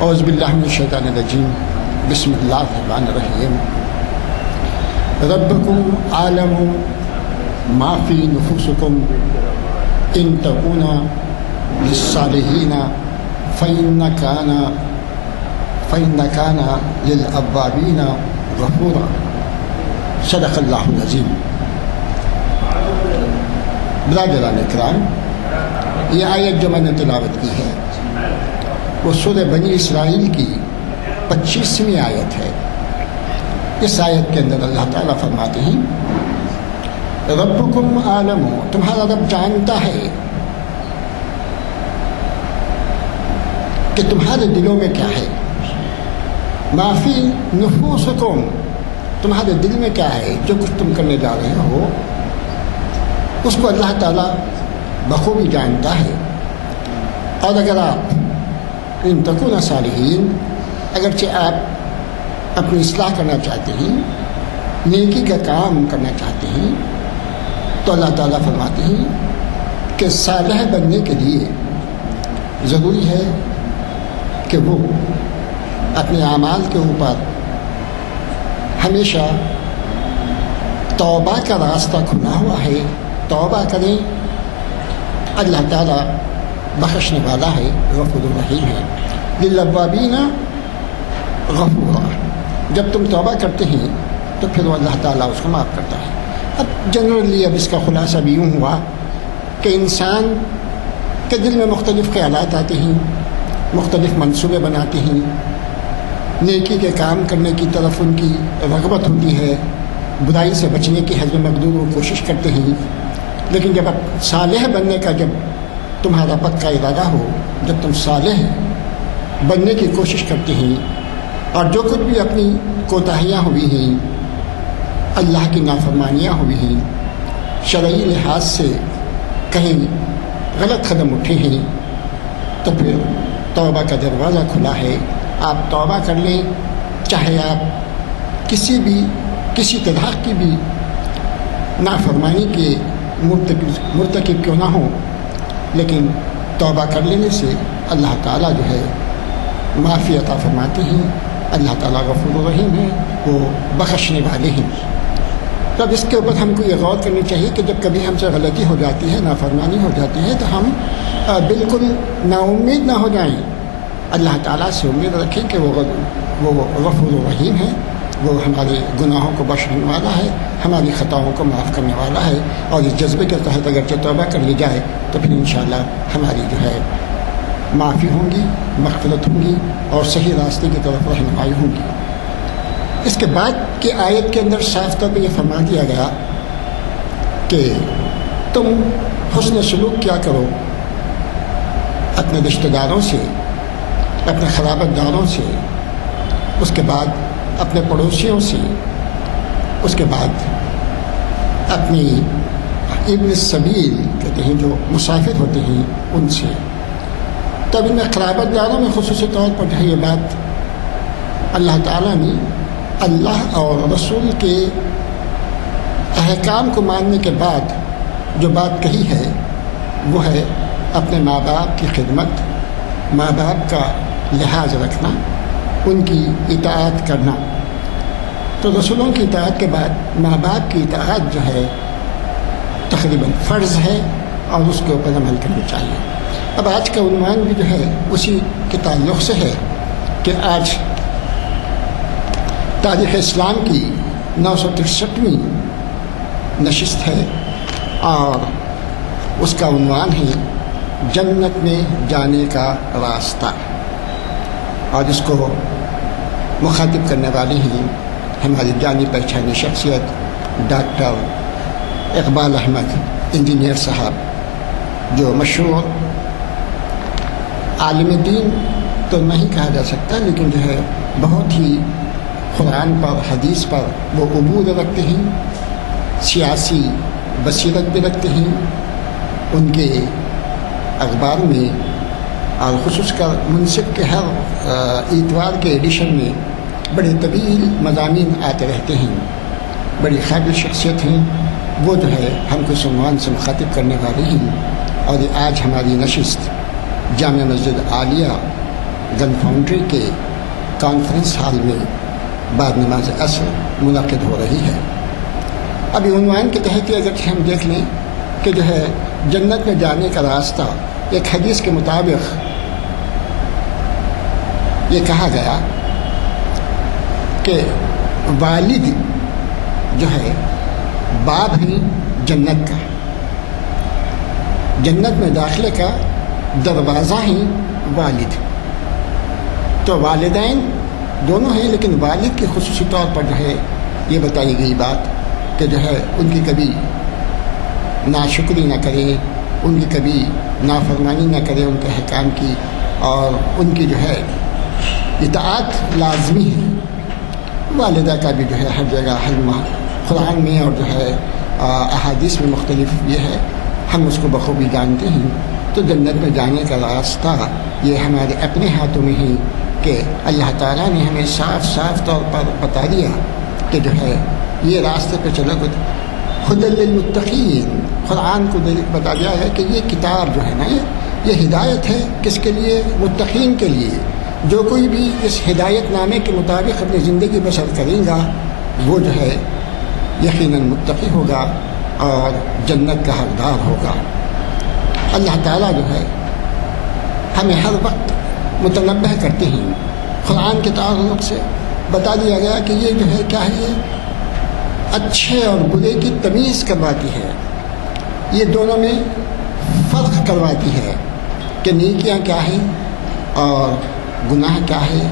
اعوذ باللہ من الشیطان الرجیم بسم اللہ الرحمن الرحیم ربکم عالم ما فی نفوسکم ان تکونا للصالحین فإن کان للأوابین غفورا صدق اللہ العظیم۔ برادران اکرام، یہ آیت جو میں نے تلاوت کی ہے وہ سورہ بنی اسرائیل کی 25ویں آیت ہے۔ اس آیت کے اندر اللہ تعالیٰ فرماتے ہیں ربکم عالم، تمہارا رب جانتا ہے کہ تمہارے دلوں میں کیا ہے، ما فی نفوسکم، تمہارے دل میں کیا ہے، جو کچھ تم کرنے جا رہے ہو اس کو اللہ تعالیٰ بخوبی جانتا ہے۔ اور اگر آپ ان تکون صالحین، اگرچہ آپ اپنی اصلاح کرنا چاہتے ہیں، نیکی کا کام کرنا چاہتے ہیں، تو اللہ تعالیٰ فرماتے ہیں کہ صالح بننے کے لیے ضروری ہے کہ وہ اپنے اعمال کے اوپر ہمیشہ توبہ کا راستہ کھلا ہوا ہے، توبہ کریں۔ اللہ تعالیٰ بخشنے والا ہے، غفور الرحیم ہے۔ للأوابین غفورا، جب تم توبہ کرتے ہیں تو پھر وہ اللہ تعالیٰ اس کو معاف کرتا ہے۔ اب جنرلی اب اس کا خلاصہ بھی یوں ہوا کہ انسان کے دل میں مختلف خیالات آتے ہیں، مختلف منصوبے بناتے ہیں، نیکی کے کام کرنے کی طرف ان کی رغبت ہوتی ہے، برائی سے بچنے کی حزم مقدور وہ کوشش کرتے ہیں، لیکن جب اب صالح بننے کا جب تمہارا پکا ارادہ ہو، جب تم صالح بننے کی کوشش کرتے ہیں اور جو کچھ بھی اپنی کوتاہیاں ہوئی ہیں، اللہ کی نافرمانیاں ہوئی ہیں، شرعی لحاظ سے کہیں غلط قدم اٹھے ہیں، تو پھر توبہ کا دروازہ کھلا ہے۔ آپ توبہ کر لیں، چاہے آپ کسی طرح کی بھی نافرمانی کے مرتکب کیوں نہ ہوں، لیکن توبہ کر لینے سے اللہ تعالیٰ جو ہے معافی عطا فرماتے ہیں۔ اللہ تعالیٰ غفور الرحیم ہے، وہ بخشنے والے ہیں۔ تو اب اس کے اوپر ہم کو یہ غور کرنی چاہیے کہ جب کبھی ہم سے غلطی ہو جاتی ہے، نافرمانی ہو جاتی ہے، تو ہم بالکل نا امید نہ ہو جائیں۔ اللہ تعالیٰ سے امید رکھیں کہ وہ غفور الرحیم ہے، وہ ہمارے گناہوں کو بخشنے والا ہے، ہماری خطاؤں کو معاف کرنے والا ہے، اور اس جذبے کے تحت اگرچہ توبہ کر لی جائے تو پھر انشاءاللہ ہماری جو ہے معافی ہوں گی، مغفرت ہوں گی، اور صحیح راستے کی طرف رہنمائی ہوں گی۔ اس کے بعد کی آیت کے اندر صاف طور پہ یہ فرما دیا گیا کہ تم حسن سلوک کیا کرو اپنے رشتہ داروں سے، اپنے قرابت داروں سے، اس کے بعد اپنے پڑوسیوں سے، اس کے بعد اپنی ابن السبیل کہتے ہیں جو مسافر ہوتے ہیں ان سے۔ تب ان قرابت داروں میں خصوصی طور پر جو ہے یہ بات اللہ تعالیٰ نے اللہ اور رسول کے احکام کو ماننے کے بعد جو بات کہی ہے وہ ہے اپنے ماں باپ کی خدمت، ماں باپ کا لحاظ رکھنا، ان کی اطاعت کرنا۔ تو رسولوں کی اطاعت کے بعد ماں باپ کی اطاعت جو ہے تقریباً فرض ہے اور اس کے اوپر عمل کرنا چاہیے۔ اب آج کا عنوان بھی جو ہے اسی کے تعلق سے ہے کہ آج تاریخ اسلام کی 963ویں نشست ہے اور اس کا عنوان ہے جنت میں جانے کا راستہ، اور اس کو مخاطب کرنے والی ہیں ہماری جانی پہچانی شخصیت ڈاکٹر اقبال احمد انجینئر صاحب، جو مشہور عالم دین تو نہیں کہا جا سکتا، لیکن جو ہے بہت ہی قرآن پر حدیث پر وہ عبور رکھتے ہیں، سیاسی بصیرت بھی رکھتے ہیں۔ ان کے اخبار میں اور خصوص کر منصف کے ہر اتوار کے ایڈیشن میں بڑے طویل مضامین آتے رہتے ہیں، بڑی قابل شخصیت ہیں۔ وہ جو ہے ہم کو اس عنوان سے مخاطب کرنے والے ہیں، اور آج ہماری نشست جامعہ مسجد عالیہ گن فاؤنڈری کے کانفرنس ہال میں بعد نماز عصر منعقد ہو رہی ہے۔ ابھی عنوان کے تحت اگر ہم دیکھ لیں کہ جو ہے جنت میں جانے کا راستہ، ایک حدیث کے مطابق یہ کہا گیا کہ والد جو ہے باب ہی جنت کا، جنت میں داخلے کا دروازہ ہی والد۔ تو والدین دونوں ہیں، لیکن والد کی خصوصی طور پر جو ہے یہ بتائی گئی بات کہ جو ہے ان کی کبھی ناشکری نہ کریں، ان کی کبھی نافرمانی نہ کریں ان کے احکام کی، اور ان کی جو ہے اطاعت لازمی ہے۔ والدہ کا بھی جو ہے ہر جگہ قرآن میں اور جو ہے احادیث میں مختلف یہ ہے، ہم اس کو بخوبی جانتے ہیں۔ تو جنت میں جانے کا راستہ یہ ہمارے اپنے ہاتھوں میں ہی کہ اللہ تعالیٰ نے ہمیں صاف صاف طور پر بتا دیا کہ جو ہے یہ راستے پہ چلو گے۔ ہدی للمتقین، قرآن کو بتا دیا ہے کہ یہ کتاب جو ہے نا یہ ہدایت ہے کس کے لیے؟ متقین کے لیے۔ جو کوئی بھی اس ہدایت نامے کے مطابق اپنی زندگی بسر کرے گا وہ جو ہے یقیناً متقی ہوگا اور جنت کا حقدار ہوگا۔ اللہ تعالیٰ جو ہے ہمیں ہر وقت متنبہ کرتے ہیں، قرآن کے تعلق سے بتا دیا گیا کہ یہ جو ہے کیا ہے، یہ اچھے اور برے کی تمیز کرواتی ہے، یہ دونوں میں فرق کرواتی ہے کہ نیکیاں کیا ہیں اور گناہ کیا ہے،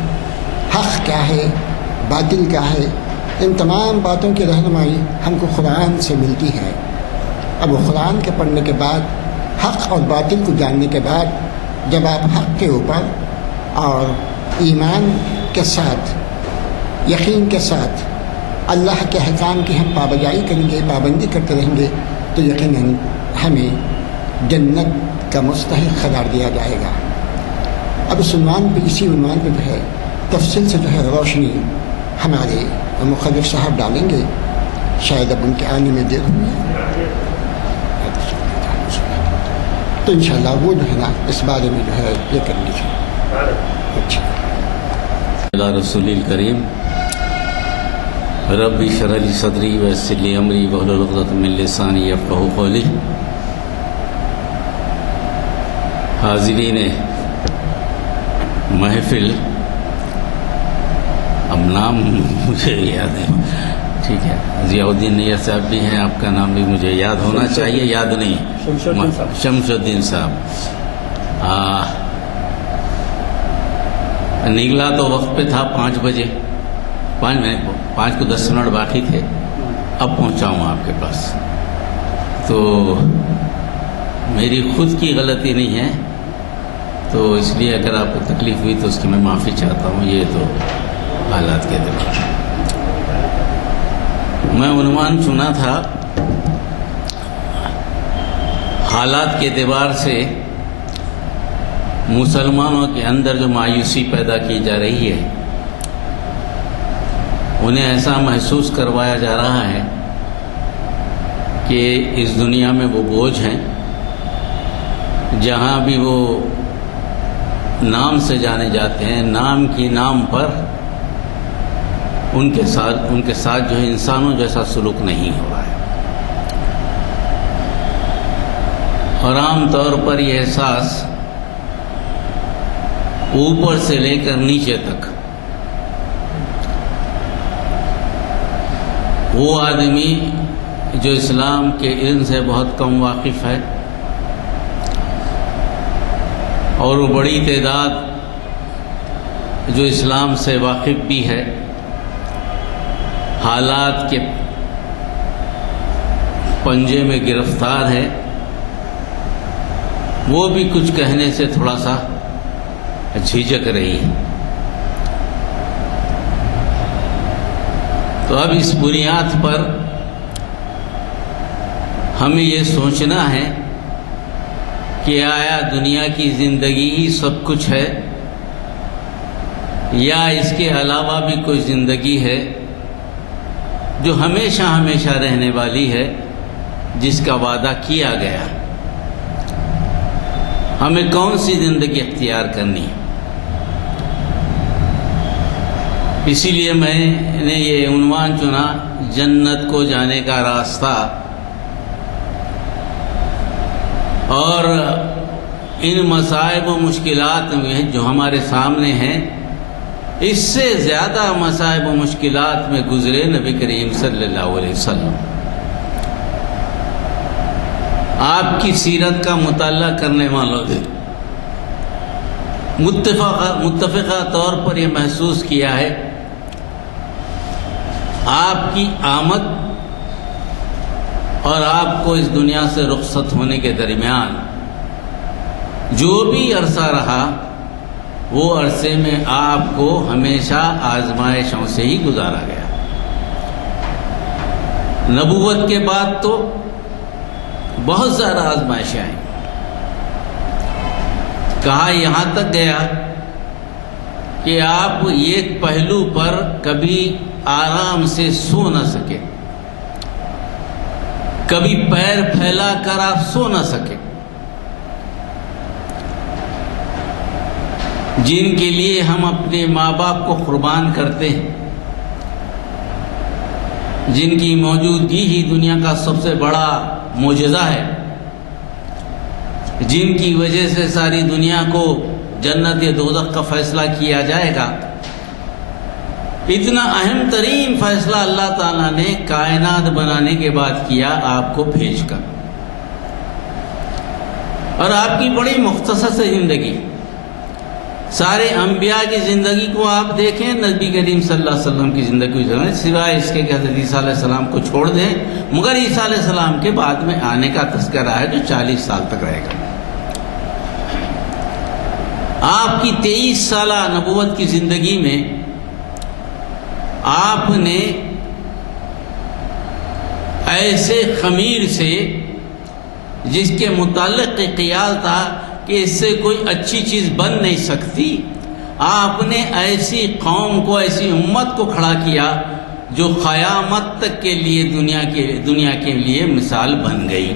حق کیا ہے، باطل کیا ہے۔ ان تمام باتوں کی رہنمائی ہم کو قرآن سے ملتی ہے۔ اب وہ قرآن کے پڑھنے کے بعد، حق اور باطل کو جاننے کے بعد، جب آپ حق کے اوپر اور ایمان کے ساتھ، یقین کے ساتھ اللہ کے احکام کی ہم پابجائی کریں گے، پابندی کرتے رہیں گے، تو یقیناً ہمیں جنت کا مستحق قرار دیا جائے گا۔ اب اس عنوان پہ، اسی عنوان پہ جو ہے تفصیل سے جو ہے روشنی ہمارے مخرج صاحب ڈالیں گے، شاید اب ان کے آنے میں دیر ہوئی ہے، تو انشاءاللہ وہ جو ہے نا اس بارے میں جو ہے یہ کر لیجیے۔ اللہ رسول الکریم رب اشرح لی صدری ویسر لی امری واحلل عقدۃ من لسانی یفقہوا قولی۔ حاضرین محفل، اب نام مجھے یاد ہے، ٹھیک ہے، ضیاء الدین نیت صاحب بھی ہیں، آپ کا نام بھی مجھے یاد ہونا چاہیے، یاد نہیں، شمس الدین صاحب۔ نکلا تو وقت پہ تھا 5 بجے، 5 کو 10 منٹ باقی تھے، اب پہنچا ہوں آپ کے پاس، تو میری خود کی غلطی نہیں ہے، تو اس لیے اگر آپ کو تکلیف ہوئی تو اس کی میں معافی چاہتا ہوں۔ یہ تو حالات کے اعتبار سے میں عنوان چنا تھا، حالات کے اعتبار سے مسلمانوں کے اندر جو مایوسی پیدا کی جا رہی ہے، انہیں ایسا محسوس کروایا جا رہا ہے کہ اس دنیا میں وہ بوجھ ہیں، جہاں بھی وہ نام سے جانے جاتے ہیں، نام کی نام پر ان کے ساتھ جو ہے انسانوں جیسا سلوک نہیں ہو رہا ہے، اور عام طور پر یہ احساس اوپر سے لے کر نیچے تک وہ آدمی جو اسلام کے علم سے بہت کم واقف ہے، اور وہ بڑی تعداد جو اسلام سے واقف بھی ہے، حالات کے پنجے میں گرفتار ہے، وہ بھی کچھ کہنے سے تھوڑا سا جھجک رہی ہے۔ تو اب اس بنیاد پر ہمیں یہ سوچنا ہے کہ آیا دنیا کی زندگی ہی سب کچھ ہے، یا اس کے علاوہ بھی کوئی زندگی ہے جو ہمیشہ ہمیشہ رہنے والی ہے، جس کا وعدہ کیا گیا۔ ہمیں کون سی زندگی اختیار کرنی ہے؟ اسی لیے میں نے یہ عنوان چنا، جنت کو جانے کا راستہ. اور ان مصائب و مشکلات میں جو ہمارے سامنے ہیں، اس سے زیادہ مصائب و مشکلات میں گزرے نبی کریم صلی اللہ علیہ وسلم. آپ کی سیرت کا مطالعہ کرنے والوں نے متفقہ طور پر یہ محسوس کیا ہے، آپ کی آمد اور آپ کو اس دنیا سے رخصت ہونے کے درمیان جو بھی عرصہ رہا، وہ عرصے میں آپ کو ہمیشہ آزمائشوں سے ہی گزارا گیا. نبوت کے بعد تو بہت زیادہ آزمائشیں آئیں. کہا یہاں تک گیا کہ آپ ایک پہلو پر کبھی آرام سے سو نہ سکے، کبھی پیر پھیلا کر آپ سو نہ سکے. جن کے لیے ہم اپنے ماں باپ کو قربان کرتے ہیں، جن کی موجودگی ہی دنیا کا سب سے بڑا معجزہ ہے، جن کی وجہ سے ساری دنیا کو جنت یا دوزخ کا فیصلہ کیا جائے گا، اتنا اہم ترین فیصلہ اللہ تعالیٰ نے کائنات بنانے کے بعد کیا آپ کو بھیج کر. اور آپ کی بڑی مختصر سے زندگی، سارے انبیاء کی زندگی کو آپ دیکھیں، نبی کریم صلی اللہ علیہ وسلم کی زندگی کو سوائے اس کے کہ حضرت عیسیٰ علیہ السلام کو چھوڑ دیں، مگر عیسیٰ علیہ السلام کے بعد میں آنے کا تذکرہ ہے جو 40 سال تک رہے گا. آپ کی 23 سالہ نبوت کی زندگی میں آپ نے ایسے خمیر سے جس کے متعلق خیال تھا کہ اس سے کوئی اچھی چیز بن نہیں سکتی، آپ نے ایسی قوم کو، ایسی امت کو کھڑا کیا جو قیامت تک کے لیے دنیا کے لیے مثال بن گئی.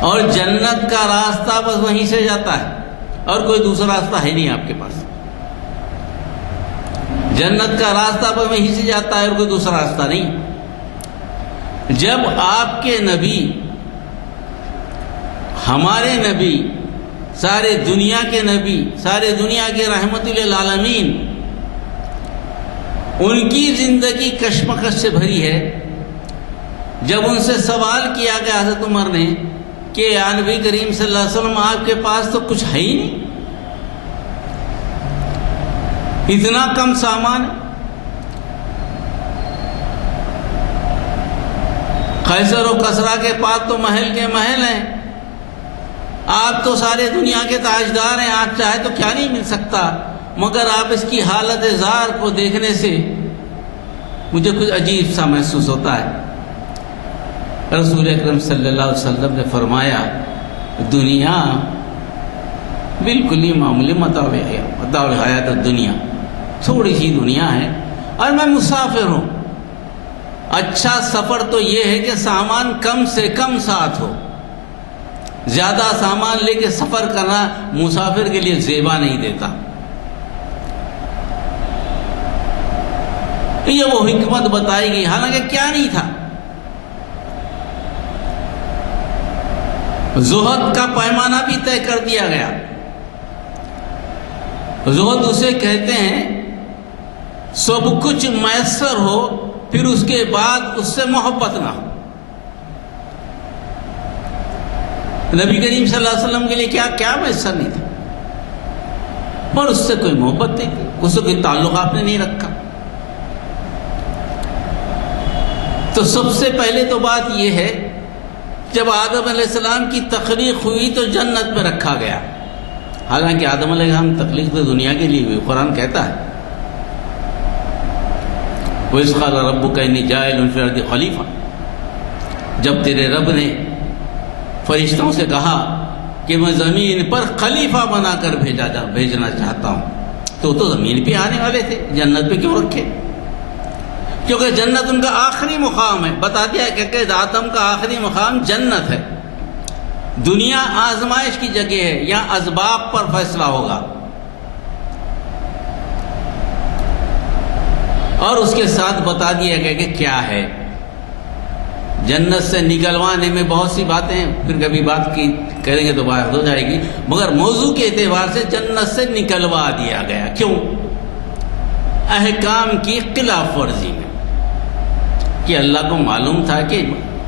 اور جنت کا راستہ بس وہیں سے جاتا ہے، اور کوئی دوسرا راستہ ہے نہیں آپ کے پاس. جنت کا راستہ بس وہیں سے جاتا ہے اور کوئی دوسرا راستہ نہیں. جب آپ کے نبی، ہمارے نبی، سارے دنیا کے نبی، سارے دنیا کے رحمت للعالمین، ان کی زندگی کشمکش سے بھری ہے. جب ان سے سوال کیا گیا حضرت عمر نے کہ یا نبی کریم صلی اللہ علیہ وسلم آپ کے پاس تو کچھ ہے ہی نہیں، اتنا کم سامان، قیصر و کسریٰ کے پاس تو محل کے محل ہیں، آپ تو سارے دنیا کے تاجدار ہیں، آپ چاہے تو کیا نہیں مل سکتا. مگر آپ اس کی حالت زار کو دیکھنے سے مجھے کچھ عجیب سا محسوس ہوتا ہے. رسول اکرم صلی اللہ علیہ وسلم نے فرمایا، دنیا بالکل ہی معمولی متاع حیات دنیا، تھوڑی سی دنیا ہے اور میں مسافر ہوں. اچھا سفر تو یہ ہے کہ سامان کم سے کم ساتھ ہو. زیادہ سامان لے کے سفر کرنا مسافر کے لیے زیبا نہیں دیتا. یہ وہ حکمت بتائی گئی، حالانکہ کیا نہیں تھا. زہد کا پیمانہ بھی طے کر دیا گیا. زہد اسے کہتے ہیں سب کچھ میسر ہو پھر اس کے بعد اس سے محبت نہ ہو. نبی کریم صلی اللہ علیہ وسلم کے لیے کیا میسر نہیں تھا، پر اس سے کوئی محبت نہیں تھی، اس سے کوئی تعلق آپ نے نہیں رکھا. تو سب سے پہلے تو بات یہ ہے، جب آدم علیہ السلام کی تخلیق ہوئی تو جنت میں رکھا گیا. حالانکہ آدم علیہ السلام تخلیق تو دنیا کے لیے ہوئی. قرآن کہتا ہے وَإِذْ قَالَ رَبُّكَ إِنِّي جَاعِلٌ فِي الْأَرْضِ خَلِيفَةً، جب تیرے رب نے فرشتوں سے کہا کہ میں زمین پر خلیفہ بنا کر بھیجنا چاہتا ہوں، تو زمین پہ آنے والے تھے، جنت پہ کیوں رکھے؟ کیونکہ جنت ان کا آخری مقام ہے. بتا دیا کہ آدم کا آخری مقام جنت ہے. دنیا آزمائش کی جگہ ہے، یہاں اسباب پر فیصلہ ہوگا. اور اس کے ساتھ بتا دیا گیا کہ کیا ہے جنت سے نکلوانے میں بہت سی باتیں ہیں، پھر کبھی بات کی کریں گے تو بات ہو جائے گی، مگر موضوع کے اعتبار سے جنت سے نکلوا دیا گیا۔ کیوں؟ احکام کی خلاف ورزی میں، کہ اللہ کو معلوم تھا کہ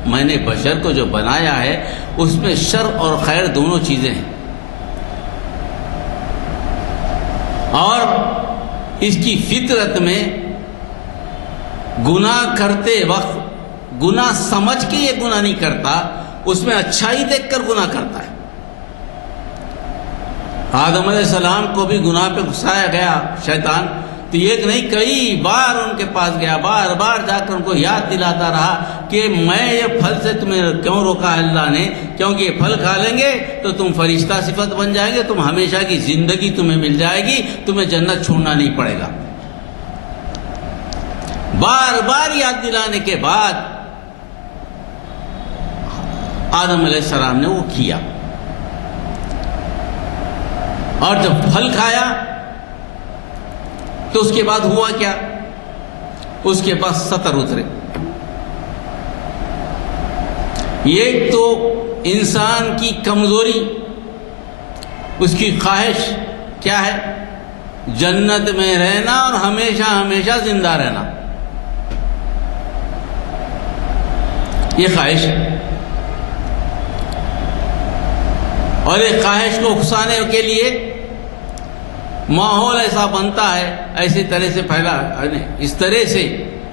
میں نے بشر کو جو بنایا ہے اس میں شر اور خیر دونوں چیزیں ہیں، اور اس کی فطرت میں گناہ کرتے وقت گناہ سمجھ کے یہ گناہ نہیں کرتا، اس میں اچھائی دیکھ کر گناہ کرتا ہے۔ آدم علیہ السلام کو بھی گناہ پہ گھسایا گیا شیطان، تو ایک نہیں کئی بار ان کے پاس گیا، بار بار جا کر ان کو یاد دلاتا رہا کہ میں یہ پھل سے تمہیں کیوں روکا ہے اللہ نے، کیونکہ یہ پھل کھا لیں گے تو تم فرشتہ صفت بن جائیں گے، تم ہمیشہ کی زندگی تمہیں مل جائے گی، تمہیں جنت چھوڑنا نہیں پڑے گا۔ بار بار یاد دلانے کے بعد آدم علیہ السلام نے وہ کیا، اور جب پھل کھایا تو اس کے بعد ہوا کیا؟ اس کے پاس سطر اترے۔ ایک تو انسان کی کمزوری، اس کی خواہش کیا ہے؟ جنت میں رہنا اور ہمیشہ ہمیشہ زندہ رہنا، یہ خواہش ہے۔ اور ایک خواہش کو اکسانے کے لیے ماحول ایسا بنتا ہے، ایسی طرح سے پھیلا، اس طرح سے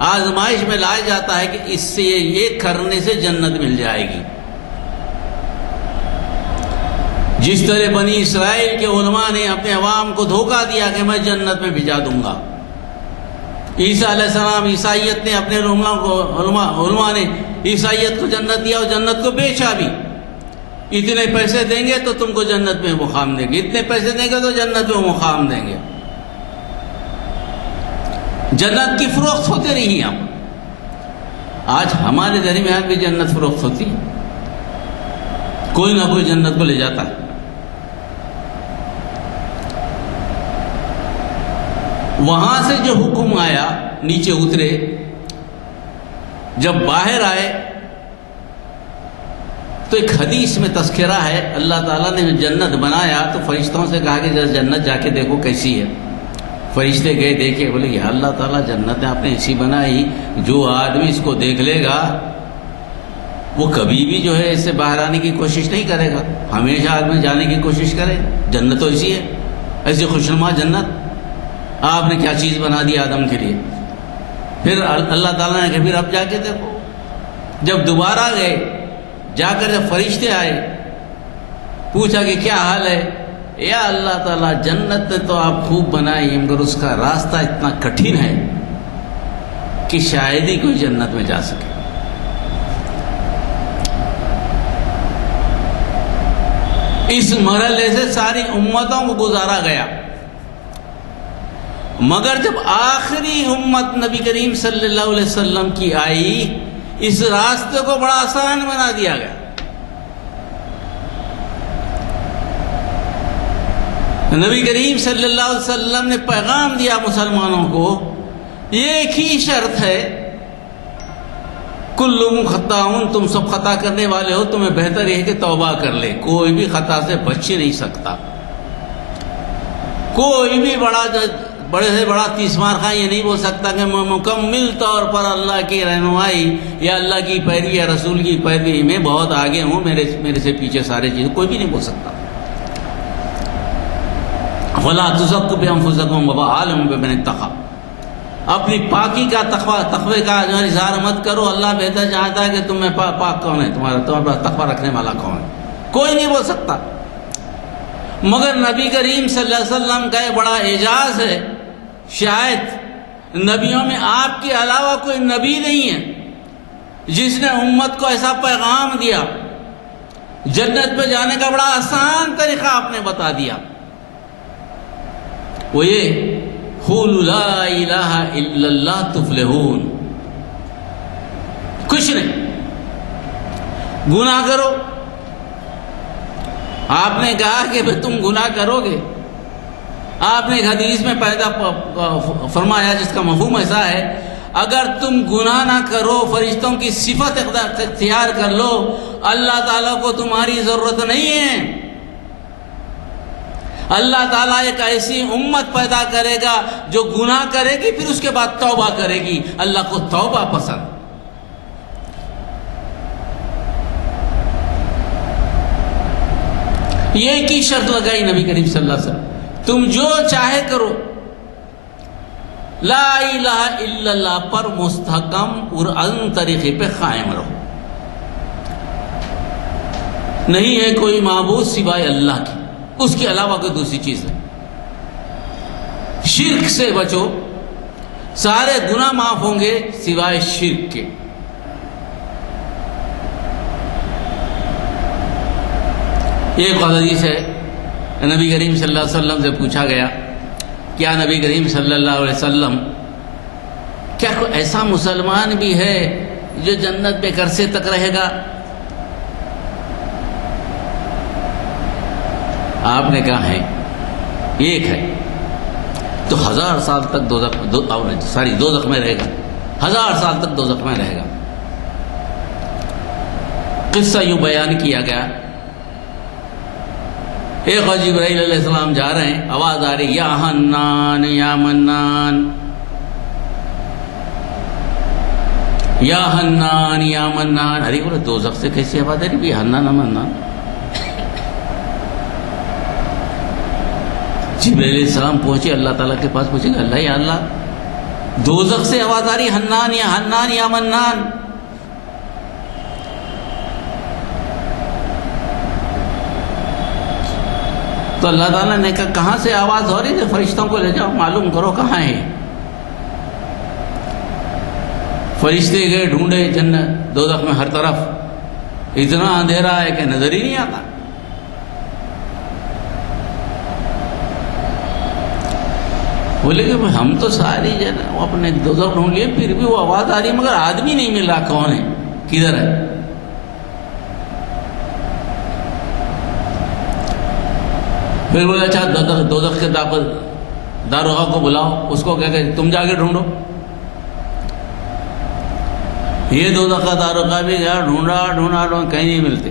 آزمائش میں لایا جاتا ہے کہ اس سے یہ کرنے سے جنت مل جائے گی۔ جس طرح بنی اسرائیل کے علماء نے اپنے عوام کو دھوکہ دیا کہ میں جنت میں بھجا دوں گا، عیسیٰ علیہ السلام عیسائیت نے اپنے علماء نے عیسائیت کو جنت دیا اور جنت کو بیچا بھی، اتنے پیسے دیں گے تو تم کو جنت میں مقام دیں گے، اتنے پیسے دیں گے تو جنت میں مقام دیں گے۔ جنت کی فروخت ہوتی رہی ہے۔ آج ہمارے درمیان بھی جنت فروخت ہوتی ہے، کوئی نہ کوئی جنت کو لے جاتا ہے۔ وہاں سے جو حکم آیا نیچے اترے، جب باہر آئے تو ایک حدیث میں تذکرہ ہے، اللہ تعالیٰ نے جنت بنایا تو فرشتوں سے کہا کہ جنت جا کے دیکھو کیسی ہے۔ فرشتے گئے دیکھے، بولے یا اللہ تعالیٰ جنت آپ نے ایسی بنائی جو آدمی اس کو دیکھ لے گا وہ کبھی بھی جو ہے اس سے باہر آنے کی کوشش نہیں کرے گا، ہمیشہ آدمی جانے کی کوشش کرے۔ جنت تو ایسی ہے، ایسی خوشنما جنت آپ نے کیا چیز بنا دی آدم کے لیے۔ پھر اللہ تعالیٰ نے کہا پھر اب جا کے دیکھو۔ جب دوبارہ گئے، جا کر جب فرشتے آئے، پوچھا کہ کیا حال ہے؟ یا اللہ تعالیٰ جنت تو آپ خوب بنائی مگر اس کا راستہ اتنا کٹھن ہے کہ شاید ہی کوئی جنت میں جا سکے۔ اس مرحلے سے ساری امتوں کو گزارا گیا، مگر جب آخری امت نبی کریم صلی اللہ علیہ وسلم کی آئی، اس راستے کو بڑا آسان بنا دیا گیا۔ نبی کریم صلی اللہ علیہ وسلم نے پیغام دیا مسلمانوں کو، ایک ہی شرط ہے، کلکم خطاؤن، تم سب خطا کرنے والے ہو، تمہیں بہتر یہ ہے کہ توبہ کر لے۔ کوئی بھی خطا سے بچ نہیں سکتا، کوئی بھی بڑے سے بڑا تیسمار خاں یہ نہیں بول سکتا کہ میں مکمل طور پر اللہ کی رہنمائی یا اللہ کی پیروی یا رسول کی پیروی میں بہت آگے ہوں، میرے سے پیچھے سارے چیزیں، کوئی بھی نہیں بول سکتا۔ وَلَا تُزَكُّوا بِأَنفُسَكُمْ هُوَ أَعْلَمُ بِمَنِ اتَّقَىٰ، اپنی پاکی کا تقوی کا جو اظہار مت کرو، اللہ بہتر جانتا ہے کہ تمہیں پاک کون ہے، تمہارا تقوی رکھنے والا کون ہے، کوئی نہیں بول سکتا۔ مگر نبی کریم صلی اللہ علیہ وسلم کا یہ بڑا اعجاز ہے، شاید نبیوں میں آپ کے علاوہ کوئی نبی نہیں ہے جس نے امت کو ایسا پیغام دیا، جنت پہ جانے کا بڑا آسان طریقہ آپ نے بتا دیا، وہ یہ قولوا لا الہ الا اللہ تفلحون۔ کچھ نہیں، گناہ کرو، آپ نے کہا کہ تم گناہ کرو گے آپ نے ایک حدیث میں پیدا فرمایا جس کا مفہوم ایسا ہے، اگر تم گناہ نہ کرو، فرشتوں کی صفت اختیار کر لو، اللہ تعالیٰ کو تمہاری ضرورت نہیں ہے۔ اللہ تعالیٰ ایک ایسی امت پیدا کرے گا جو گناہ کرے گی، پھر اس کے بعد توبہ کرے گی۔ اللہ کو توبہ پسند۔ یہ کی شرط لگائی نبی کریم صلی اللہ علیہ وسلم، تم جو چاہے کرو، لا الہ الا اللہ پر مستحکم پرعزم طریقے پہ قائم رہو۔ نہیں ہے کوئی معبود سوائے اللہ کی، اس کے علاوہ کوئی دوسری چیز ہے۔ شرک سے بچو، سارے گناہ معاف ہوں گے سوائے شرک کے۔ ایک حدیث ہے، نبی کریم صلی اللہ علیہ وسلم سے پوچھا گیا، کیا نبی کریم صلی اللہ علیہ وسلم کیا کوئی ایسا مسلمان بھی ہے جو جنت بے کرسے تک رہے گا؟ آپ نے کہا ہے ایک ہے، تو 1000 سال تک دوزخ میں رہے گا، 1000 سال تک دوزخ میں رہے گا۔ قصہ یوں بیان کیا گیا، ایک جبرائیل علیہ السلام جا رہے ہیں، آواز آ رہی، یا حنان یا منان، یا حنان یا منان۔ ارے بولے دوزخ سے کیسی آواز آ رہی بھی حنان منان؟ جبرائیل علیہ السلام پہنچے اللہ تعالیٰ کے پاس، پوچھے گا اللہ یا اللہ دوزخ سے آواز آ رہی حنان یا منان؟ تو اللہ تعالیٰ نے کہا کہاں سے آواز ہو رہی ہے؟ فرشتوں کو لے جاؤ، معلوم کرو کہاں ہے۔ فرشتے گئے، ڈھونڈے جنت دوزخ میں ہر طرف، اتنا اندھیرا ہے کہ نظر ہی نہیں آتا۔ بولے کہ ہم تو ساری اپنے دوزخ ڈھونڈ لیے، پھر بھی وہ آواز آ رہی ہے مگر آدمی نہیں مل رہا، کون ہے، کدھر ہے؟ پھر بولے اچھا دوزخ کے داروغہ کو بلاؤ، اس کو کہہ کہ تم جا کے ڈھونڈو۔ یہ دوزخ کا داروغہ بھی گیا، ڈھونڈا کہیں نہیں ملتے۔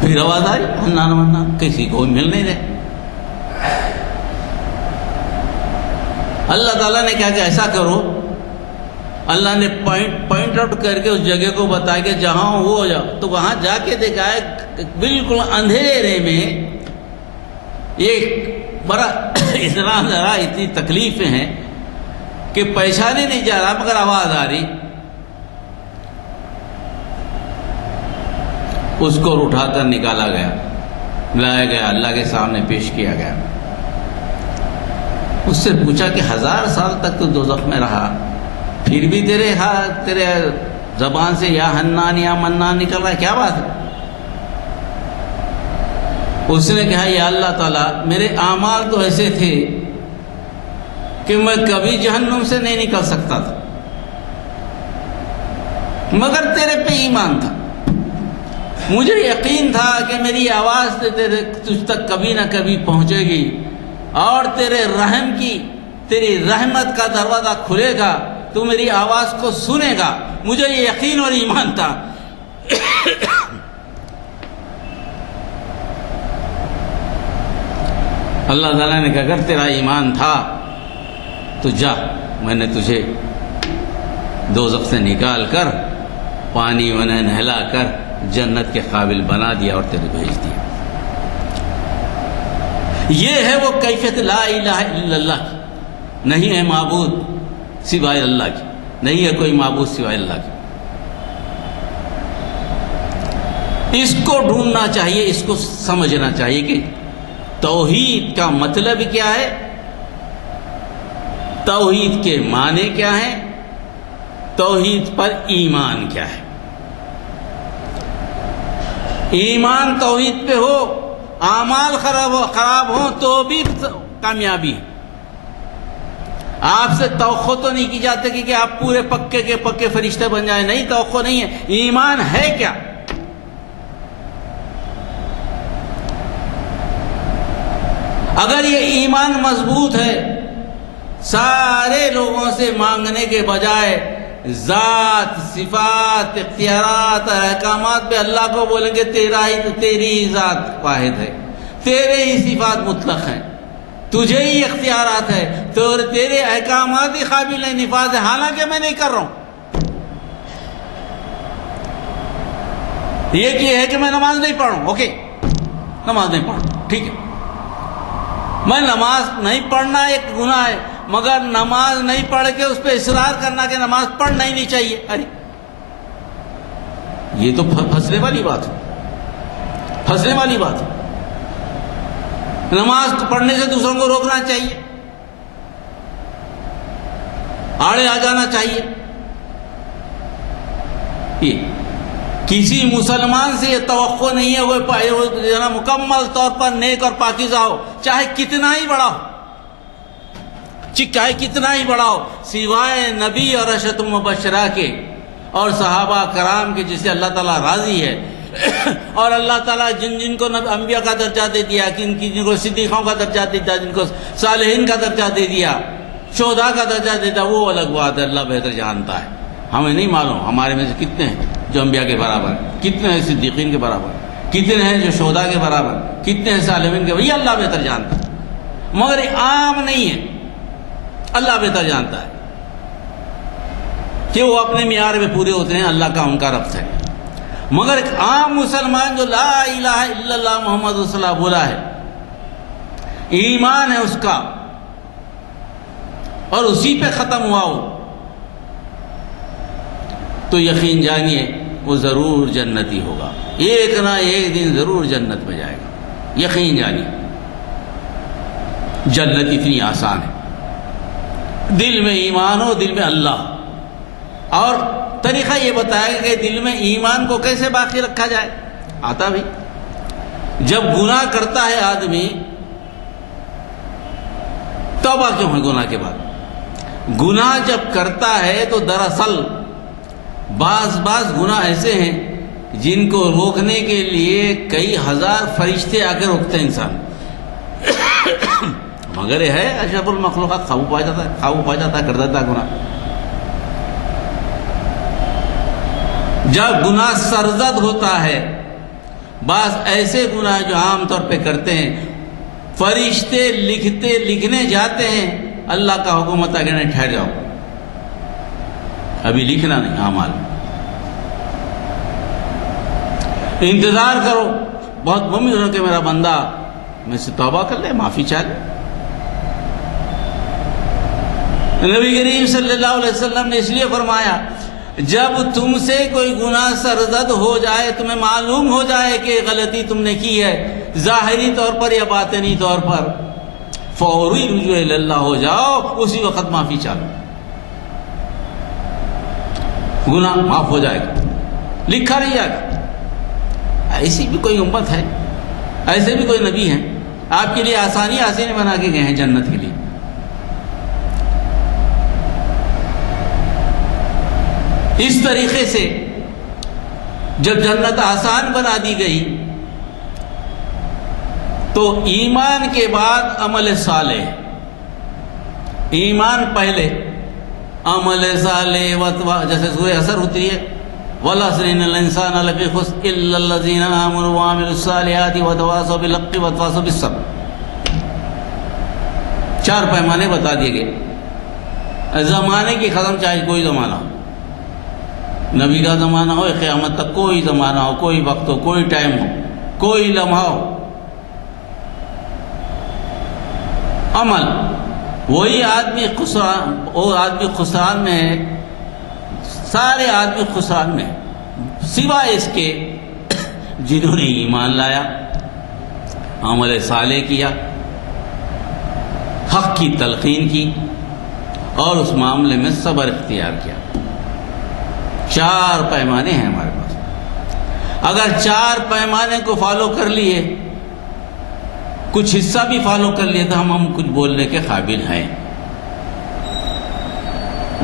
پھر آواز آئی حنان منان، کسی کو مل نہیں رہے۔ اللہ تعالیٰ نے کہا کہ ایسا کرو، اللہ نے پوائنٹ آؤٹ کر کے اس جگہ کو بتایا کہ جہاں وہ ہو جاؤ، تو وہاں جا کے دیکھا ہے بالکل اندھیرے میں ایک بڑا اتنی تکلیفیں ہیں کہ پہچانے نہیں جا رہا مگر آواز آ رہی۔ اس کو اٹھا کر نکالا گیا، لایا گیا، اللہ کے سامنے پیش کیا گیا۔ اس سے پوچھا کہ 1000 سال تک تو دوزخ میں رہا، پھر بھی تیرے زبان سے یا حنان یا منان نکل رہا ہے، کیا بات ہے؟ اس نے کہا یا اللہ تعالیٰ میرے اعمال تو ایسے تھے کہ میں کبھی جہنم سے نہیں نکل سکتا تھا، مگر تیرے پہ ایمان تھا، مجھے یقین تھا کہ میری آواز تجھ تک کبھی نہ کبھی پہنچے گی اور تیرے رحمت کا دروازہ کھلے گا، تو میری آواز کو سنے گا، مجھے یہ یقین اور ایمان تھا۔ اللہ تعالیٰ نے کہا اگر تیرا ایمان تھا تو جا، میں نے تجھے دوزخ سے نکال کر پانی میں نہلا کر جنت کے قابل بنا دیا اور تیرے بھیج دیا۔ یہ ہے وہ کیفیت لا الہ الا اللہ کی، نہیں ہے معبود سوائے اللہ کی، نہیں ہے کوئی معبود سوائے اللہ کی۔ اس کو ڈھونڈنا چاہیے، اس کو سمجھنا چاہیے کہ توحید کا مطلب کیا ہے، توحید کے معنی کیا ہیں، توحید پر ایمان کیا ہے۔ ایمان توحید پہ ہو، اعمال خراب ہو تو بھی کامیابی ہے۔ آپ سے توقع تو نہیں کی جاتی کہ آپ پورے پکے کے پکے فرشتے بن جائیں، نہیں، توقع نہیں ہے۔ ایمان ہے کیا؟ اگر یہ ایمان مضبوط ہے، سارے لوگوں سے مانگنے کے بجائے ذات، صفات، اختیارات اور احکامات پہ اللہ کو بولیں گے تیری ہی ذات واحد ہے، تیرے ہی صفات مطلق ہیں، تجھے ہی اختیارات ہے، تو تیرے احکامات ہی قابل نفاذ ہے، حالانکہ میں نہیں کر رہا ہوں۔ یہ ہے کہ میں نماز نہیں پڑھوں، اوکے، نماز نہیں پڑھوں، ٹھیک ہے، میں نماز نہیں پڑھنا ایک گناہ ہے، مگر نماز نہیں پڑھ کے اس پہ اصرار کرنا کہ نماز پڑھنا ہی نہیں چاہیے، ارے یہ تو پھنسنے والی بات ہے، پھنسنے والی بات ہے۔ نماز پڑھنے سے دوسروں کو روکنا چاہیے، آڑے آ جانا چاہیے۔ یہ کسی مسلمان سے یہ توقع نہیں ہے وہ مکمل طور پر نیک اور پاکیزہ ہو، چاہے کتنا ہی بڑا ہو، چاہے کتنا ہی بڑا ہو، سوائے نبی اور عشرۃ المبشرہ کے اور صحابہ کرام کے جس سے اللہ تعالیٰ راضی ہے، اور اللہ تعالیٰ جن کو انبیاء کا درجہ دے دیا، جن کو صدیقوں کا درجہ دے دیا، جن کو صالحین کا درجہ دے دیا، شہداء کا درجہ دے دیا، وہ الگ بات ہے، اللہ بہتر جانتا ہے۔ ہمیں نہیں معلوم ہمارے میں سے کتنے ہیں جو انبیاء کے برابر، کتنے ہیں صدیقین کے برابر، کتنے ہیں جو شہداء کے برابر، کتنے ہیں صالحین کے برابر، یہ اللہ بہتر جانتا ہے، مگر یہ عام نہیں ہے، اللہ بہتر جانتا ہے کہ وہ اپنے معیار میں پورے ہوتے ہیں، اللہ کا ان کا ربط ہے۔ مگر ایک عام مسلمان جو لا الہ الا اللہ محمد رسول اللہ بولا ہے، ایمان ہے اس کا اور اسی پہ ختم ہوا ہو، تو یقین جانیے وہ ضرور جنتی ہوگا، ایک نہ ایک دن ضرور جنت میں جائے گا، یقین جانیے۔ جنت اتنی آسان ہے، دل میں ایمان ہو، دل میں اللہ، اور طریقہ یہ بتایا کہ دل میں ایمان کو کیسے باقی رکھا جائے، آتا بھی جب گناہ کرتا ہے آدمی، توبہ کیوں ہے گناہ کے بعد؟ گناہ جب کرتا ہے تو دراصل بعض گناہ ایسے ہیں جن کو روکنے کے لیے کئی ہزار فرشتے آ کے روکتے ہیں انسان، مگر یہ ہے اشرف المخلوقات قابو پا جاتا ہے کر دیتا ہے گناہ۔ جب گناہ سرزد ہوتا ہے، بعض ایسے گناہ جو عام طور پہ کرتے ہیں، فرشتے لکھنے جاتے ہیں، اللہ کا حکم ہوتا ہے کہ نہیں ٹھہر جاؤ، ابھی لکھنا نہیں، اعمال انتظار کرو، بہت ممکن ہو کہ میرا بندہ میں سے توبہ کر لے، معافی چاہ لے۔ نبی کریم صلی اللہ علیہ وسلم نے اس لیے فرمایا، جب تم سے کوئی گناہ سرزد ہو جائے، تمہیں معلوم ہو جائے کہ غلطی تم نے کی ہے، ظاہری طور پر یا باطنی طور پر، فوری رجوع اللہ ہو جاؤ، اسی وقت معافی چاہو، گناہ معاف ہو جائے گا، لکھا نہیں جائے گا۔ ایسی بھی کوئی امت ہے، ایسے بھی کوئی نبی ہیں آپ کے لیے آسانی بنا کے گئے ہیں جنت کے لیے۔ اس طریقے سے جب جنت آسان بنا دی گئی تو ایمان کے بعد عمل صالح، ایمان پہلے، عمل صالح، جیسے سورہ عصر ہوتی ہے، وَالْعَصْرِ إِنَّ الْإِنسَانَ لَفِي خُسْرٍ إِلَّا الَّذِينَ آمَنُوا وَعَمِلُوا الصَّالِحَاتِ وَتَوَاصَوْا بِالْحَقِّ وَتَوَاصَوْا بِالصَّبْرِ، 4 پیمانے بتا دیے گئے۔ زمانے کی ختم، چاہے کوئی زمانہ ہو، نبی کا زمانہ ہو، قیامت تک کوئی زمانہ ہو، کوئی وقت ہو، کوئی ٹائم ہو، کوئی لمحہ ہو، عمل، وہی آدمی خسران میں ہے، سارے آدمی خسران میں ہے، سوائے اس کے جنہوں نے ایمان لایا، عمل صالح کیا، حق کی تلقین کی اور اس معاملے میں صبر اختیار کیا۔ 4 پیمانے ہیں ہمارے پاس، اگر 4 پیمانے کو فالو کر لیے، کچھ حصہ بھی فالو کر لیے تو ہم کچھ بولنے کے قابل ہیں۔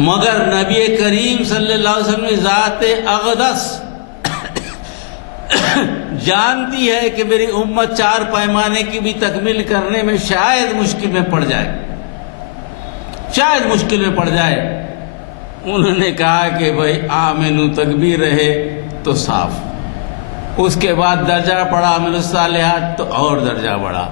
مگر نبی کریم صلی اللہ علیہ وسلم ذات اقدس جانتی ہے کہ میری امت 4 پیمانے کی بھی تکمیل کرنے میں شاید مشکل میں پڑ جائے، شاید مشکل میں پڑ جائے، انہوں نے کہا کہ بھائی آمنو تکبیر رہے تو صاف، اس کے بعد درجہ پڑھا عمل الصالحات تو اور درجہ بڑھا،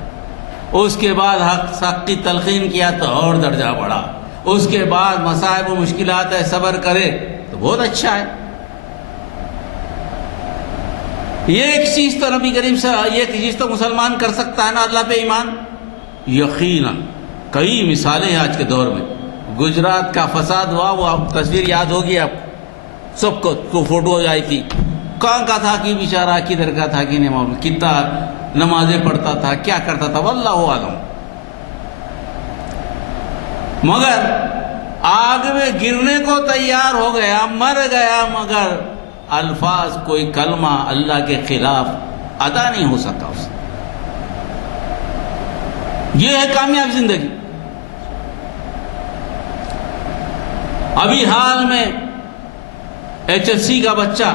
اس کے بعد حق کی تلقین کیا تو اور درجہ بڑھا، اس کے بعد مصائب و مشکلات ہے صبر کرے تو بہت اچھا ہے۔ یہ ایک چیز تو نبی کریم سے، یہ چیز تو مسلمان کر سکتا ہے نا اللہ پہ ایمان، یقیناً کئی مثالیں ہیں آج کے دور میں۔ گجرات کا فساد ہوا، وہ آپ تصویر یاد ہوگی آپ سب کو فوٹو آئی تھی، کہاں کا تھا کہ بیچارہ، کدھر کا تھا کہ نہیں معلوم، کتنا نمازیں پڑھتا تھا، کیا کرتا تھا، واللہ عالم، مگر آگ میں گرنے کو تیار ہو گیا، مر گیا، مگر الفاظ کوئی کلمہ اللہ کے خلاف ادا نہیں ہو سکا اس سے۔ یہ ہے کامیاب زندگی۔ ابھی حال میں HSC کا بچہ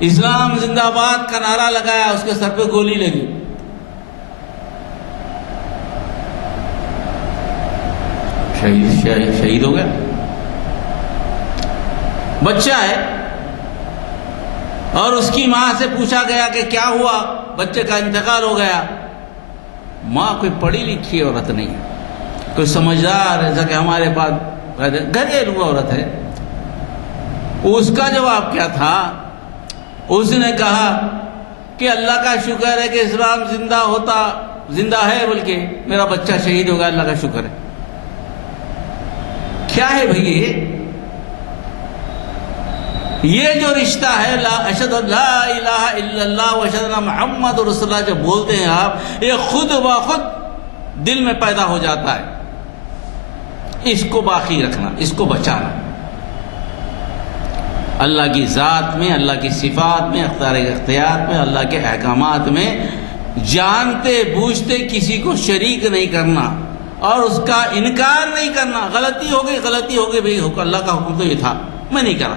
اسلام زندہ باد کا نعرہ لگایا، اس کے سر پہ گولی لگی، شہید ہو گیا، بچہ ہے، اور اس کی ماں سے پوچھا گیا کہ کیا ہوا، بچے کا انتقال ہو گیا۔ ماں کوئی پڑھی لکھی عورت نہیں ہے، کوئی سمجھدار ایسا کہ ہمارے پاس گھریلو عورت ہے۔ اس کا جواب کیا تھا؟ اس نے کہا کہ اللہ کا شکر ہے کہ اسلام زندہ ہے، بلکہ میرا بچہ شہید ہوگا، اللہ کا شکر ہے۔ کیا ہے بھئی یہ جو رشتہ ہے، اشہد ان لا الہ الا اللہ و اشہد ان محمد رسول اللہ جب بولتے ہیں آپ، یہ خود بخود دل میں پیدا ہو جاتا ہے۔ اس کو باقی رکھنا، اس کو بچانا، اللہ کی ذات میں، اللہ کی صفات میں، اختیار میں، اللہ کے احکامات میں جانتے بوجھتے کسی کو شریک نہیں کرنا اور اس کا انکار نہیں کرنا۔ غلطی ہو گئی بھئی، اللہ کا حکم تو یہ تھا، میں نہیں کرا،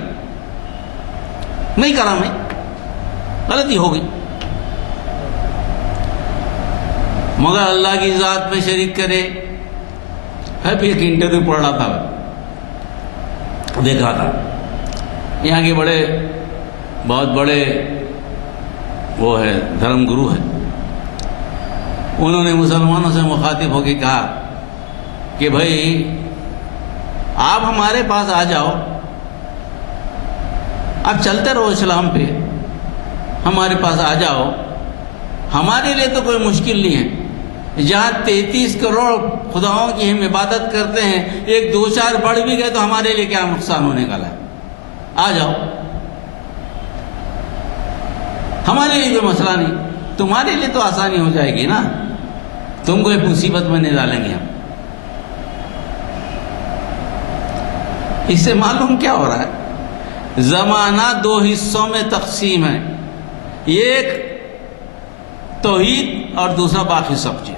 میں غلطی ہو گئی، مگر اللہ کی ذات میں شریک کرے۔ ابھی ایک انٹرویو پڑھ رہا تھا، دیکھا تھا یہاں کے بہت بڑے وہ ہے دھرم گرو ہے، انہوں نے مسلمانوں سے مخاطب ہو کے کہا کہ بھائی آپ ہمارے پاس آ جاؤ، آپ چلتے رہو اسلام پہ، ہمارے پاس آ جاؤ، ہمارے لیے تو کوئی مشکل نہیں ہے۔ جہاں 33 کروڑ خداؤں کی ہم عبادت کرتے ہیں، 1-2-4 بڑھ بھی گئے تو ہمارے لیے کیا نقصان ہونے والا ہے، آ جاؤ، ہمارے لیے کوئی مسئلہ نہیں، تمہارے لیے تو آسانی ہو جائے گی نا، تم کو ایک مصیبت میں نہیں ڈالیں گے ہم۔ اس سے معلوم کیا ہو رہا ہے؟ زمانہ 2 حصوں میں تقسیم ہے، ایک توحید اور دوسرا باقی سب چیز۔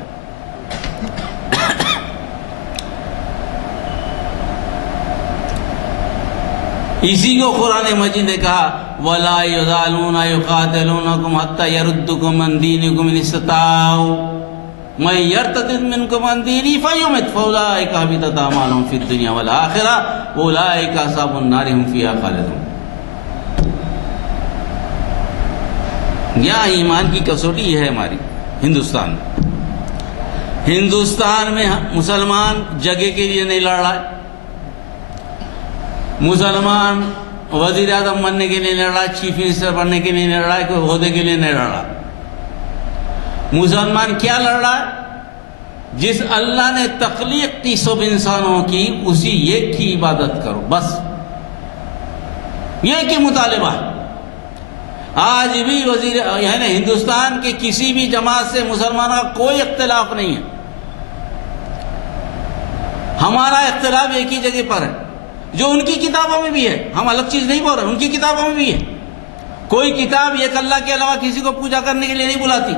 اسی کو قرآن مجید نے کہا وَلَا يَزَالُونَ يُقَاتِلُونَكُمْ حَتَّى يَرُدُّوكُمْ عَنْ دِينِكُمْ إِنِ اسْتَطَاعُوا مَن يَرْتَدِدْ مِنكُمْ عَنْ دِينِهِ فَيُمِتْ فَأُولَٰئِكَ حَبِطَتْ أَعْمَالُهُمْ فِي الدُّنْيَا وَالْآخِرَةِ وَأُولَٰئِكَ أَصْحَابُ النَّارِ هُمْ فِيهَا خَالِدُونَ۔ یہاں ایمان کی کسوٹی ہے ہماری ہندوستان میں مسلمان جگہ کے لیے نہیں لڑ رہا ہے، مسلمان وزیر اعظم بننے کے لیے نہیں لڑ رہا ہے، چیف منسٹر بننے کے لیے نہیں لڑ رہا ہے، کوئی عہدے کے لیے نہیں لڑ رہا۔ مسلمان کیا لڑ رہا ہے؟ جس اللہ نے تخلیق کی سب انسانوں کی، اسی ایک کی عبادت کرو، بس یہ کہ مطالبہ ہے۔ آج بھی یعنی ہندوستان کے کسی بھی جماعت سے مسلمانوں کا کوئی اختلاف نہیں ہے، ہمارا اختلاف ایک ہی جگہ پر ہے، جو ان کی کتابوں میں بھی ہے، ہم الگ چیز نہیں بول رہے، ان کی کتابوں میں بھی ہے۔ کوئی کتاب ایک اللہ کے علاوہ کسی کو پوجا کرنے کے لیے نہیں بلاتی،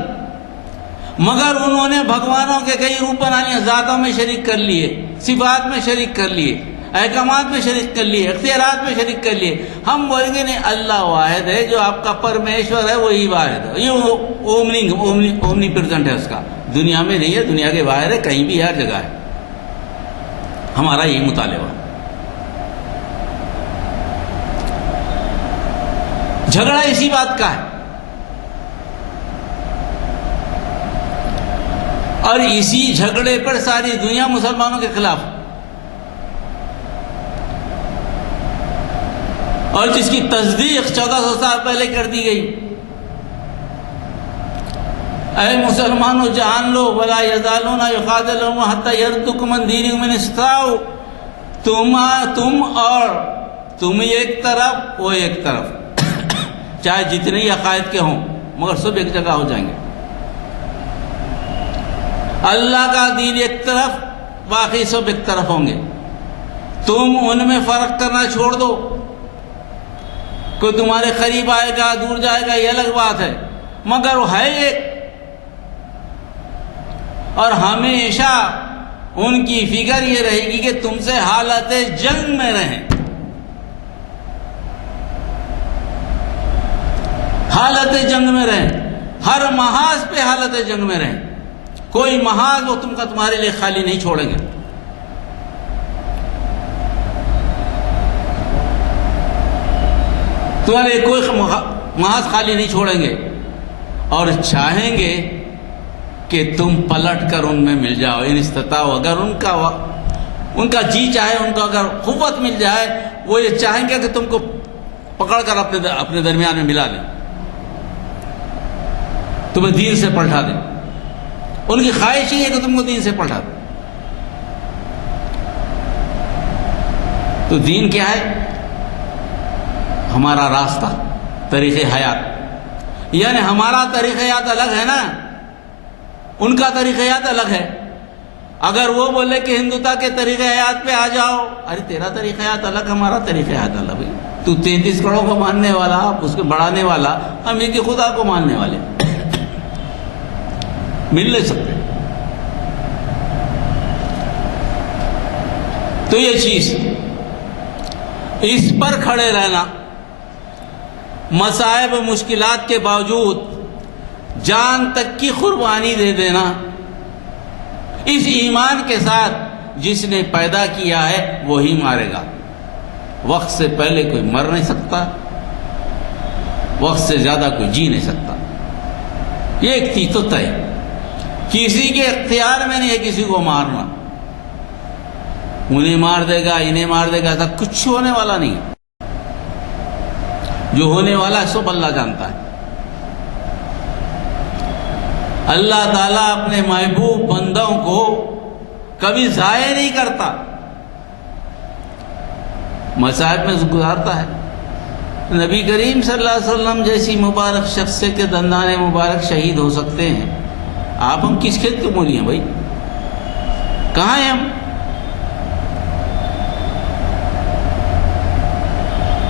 مگر انہوں نے بھگوانوں کے کئی روپ بنا لیے، ذاتوں میں شریک کر لیے، صفات میں شریک کر لیے، احکامات میں شریک کر لیے، اختیارات میں شریک کر لیے. ہم بولیں گے نہیں، اللہ واحد ہے، جو آپ کا پرمیشور ہے وہی واحد ہے. یہ اومنی پریزنٹ ہے اس کا، دنیا میں نہیں ہے، دنیا کے باہر ہے، کہیں بھی ہر جگہ ہے. ہمارا یہی مطالبہ. جھگڑا اسی بات کا ہے، اور اسی جھگڑے پر ساری دنیا مسلمانوں کے خلاف، اور جس کی تصدیق 1400 سال پہلے کر دی گئی. اے مسلمانوں جان لو، ولا یزالون یقاتلون حتی یردوکم عن دینکم ان استطاعوا. تم ایک طرف، وہ ایک طرف، چاہے جتنے ہی عقائد کے ہوں، مگر سب ایک جگہ ہو جائیں گے. اللہ کا دین ایک طرف، باقی سب ایک طرف ہوں گے. تم ان میں فرق کرنا چھوڑ دو. کوئی تمہارے قریب آئے گا، دور جائے گا، یہ الگ بات ہے، مگر وہ ہے ایک. اور ہمیشہ ان کی فکر یہ رہے گی کہ تم سے حالت جنگ میں رہیں، حالت جنگ میں رہیں، ہر محاذ پہ حالت جنگ میں رہیں. کوئی محاذ وہ تمہارے لیے خالی نہیں چھوڑیں گے. تمہارے کوئی محاذ خالی نہیں چھوڑیں گے، اور چاہیں گے کہ تم پلٹ کر ان میں مل جاؤ. ان استطاعوا، اگر ان کا جی چاہے، ان کا اگر قوت مل جائے، وہ یہ چاہیں گے کہ تم کو پکڑ کر اپنے درمیان میں ملا دیں، تمہیں دین سے پلٹا دیں. ان کی خواہش ہی ہے کہ تم کو دین سے پلٹا دیں. تو دین کیا ہے؟ ہمارا راستہ، طریقہ حیات. یعنی ہمارا طریقہ حیات الگ ہے نا، ان کا طریقہ حیات الگ ہے. اگر وہ بولے کہ ہندوتا کے طریقہ حیات پہ آ جاؤ، ارے تیرا طریقہ حیات الگ، ہمارا طریقہ حیات الگ. تو 33 کروڑ کو ماننے والا، اس کو بڑھانے والا، ہم ایک ہی خدا کو ماننے والے، مل نہیں سکتے. تو یہ چیز، اس پر کھڑے رہنا، مصائب و مشکلات کے باوجود جان تک کی قربانی دے دینا، اس ایمان کے ساتھ جس نے پیدا کیا ہے وہی مارے گا. وقت سے پہلے کوئی مر نہیں سکتا، وقت سے زیادہ کوئی جی نہیں سکتا. یہ ایک چیز تو طے، کسی کے اختیار میں نہیں ہے کسی کو مارنا. انہیں مار دے گا، انہیں مار دے گا، ایسا کچھ ہونے والا نہیں ہے. جو ہونے والا ہے سب اللہ جانتا ہے. اللہ تعالیٰ اپنے محبوب بندوں کو کبھی ضائع نہیں کرتا، مصائب میں گزارتا ہے. نبی کریم صلی اللہ علیہ وسلم جیسی مبارک شخص کے دندان مبارک شہید ہو سکتے ہیں، آپ ہم کس کھیت کے مولی ہیں بھائی؟ کہاں ہیں ہم؟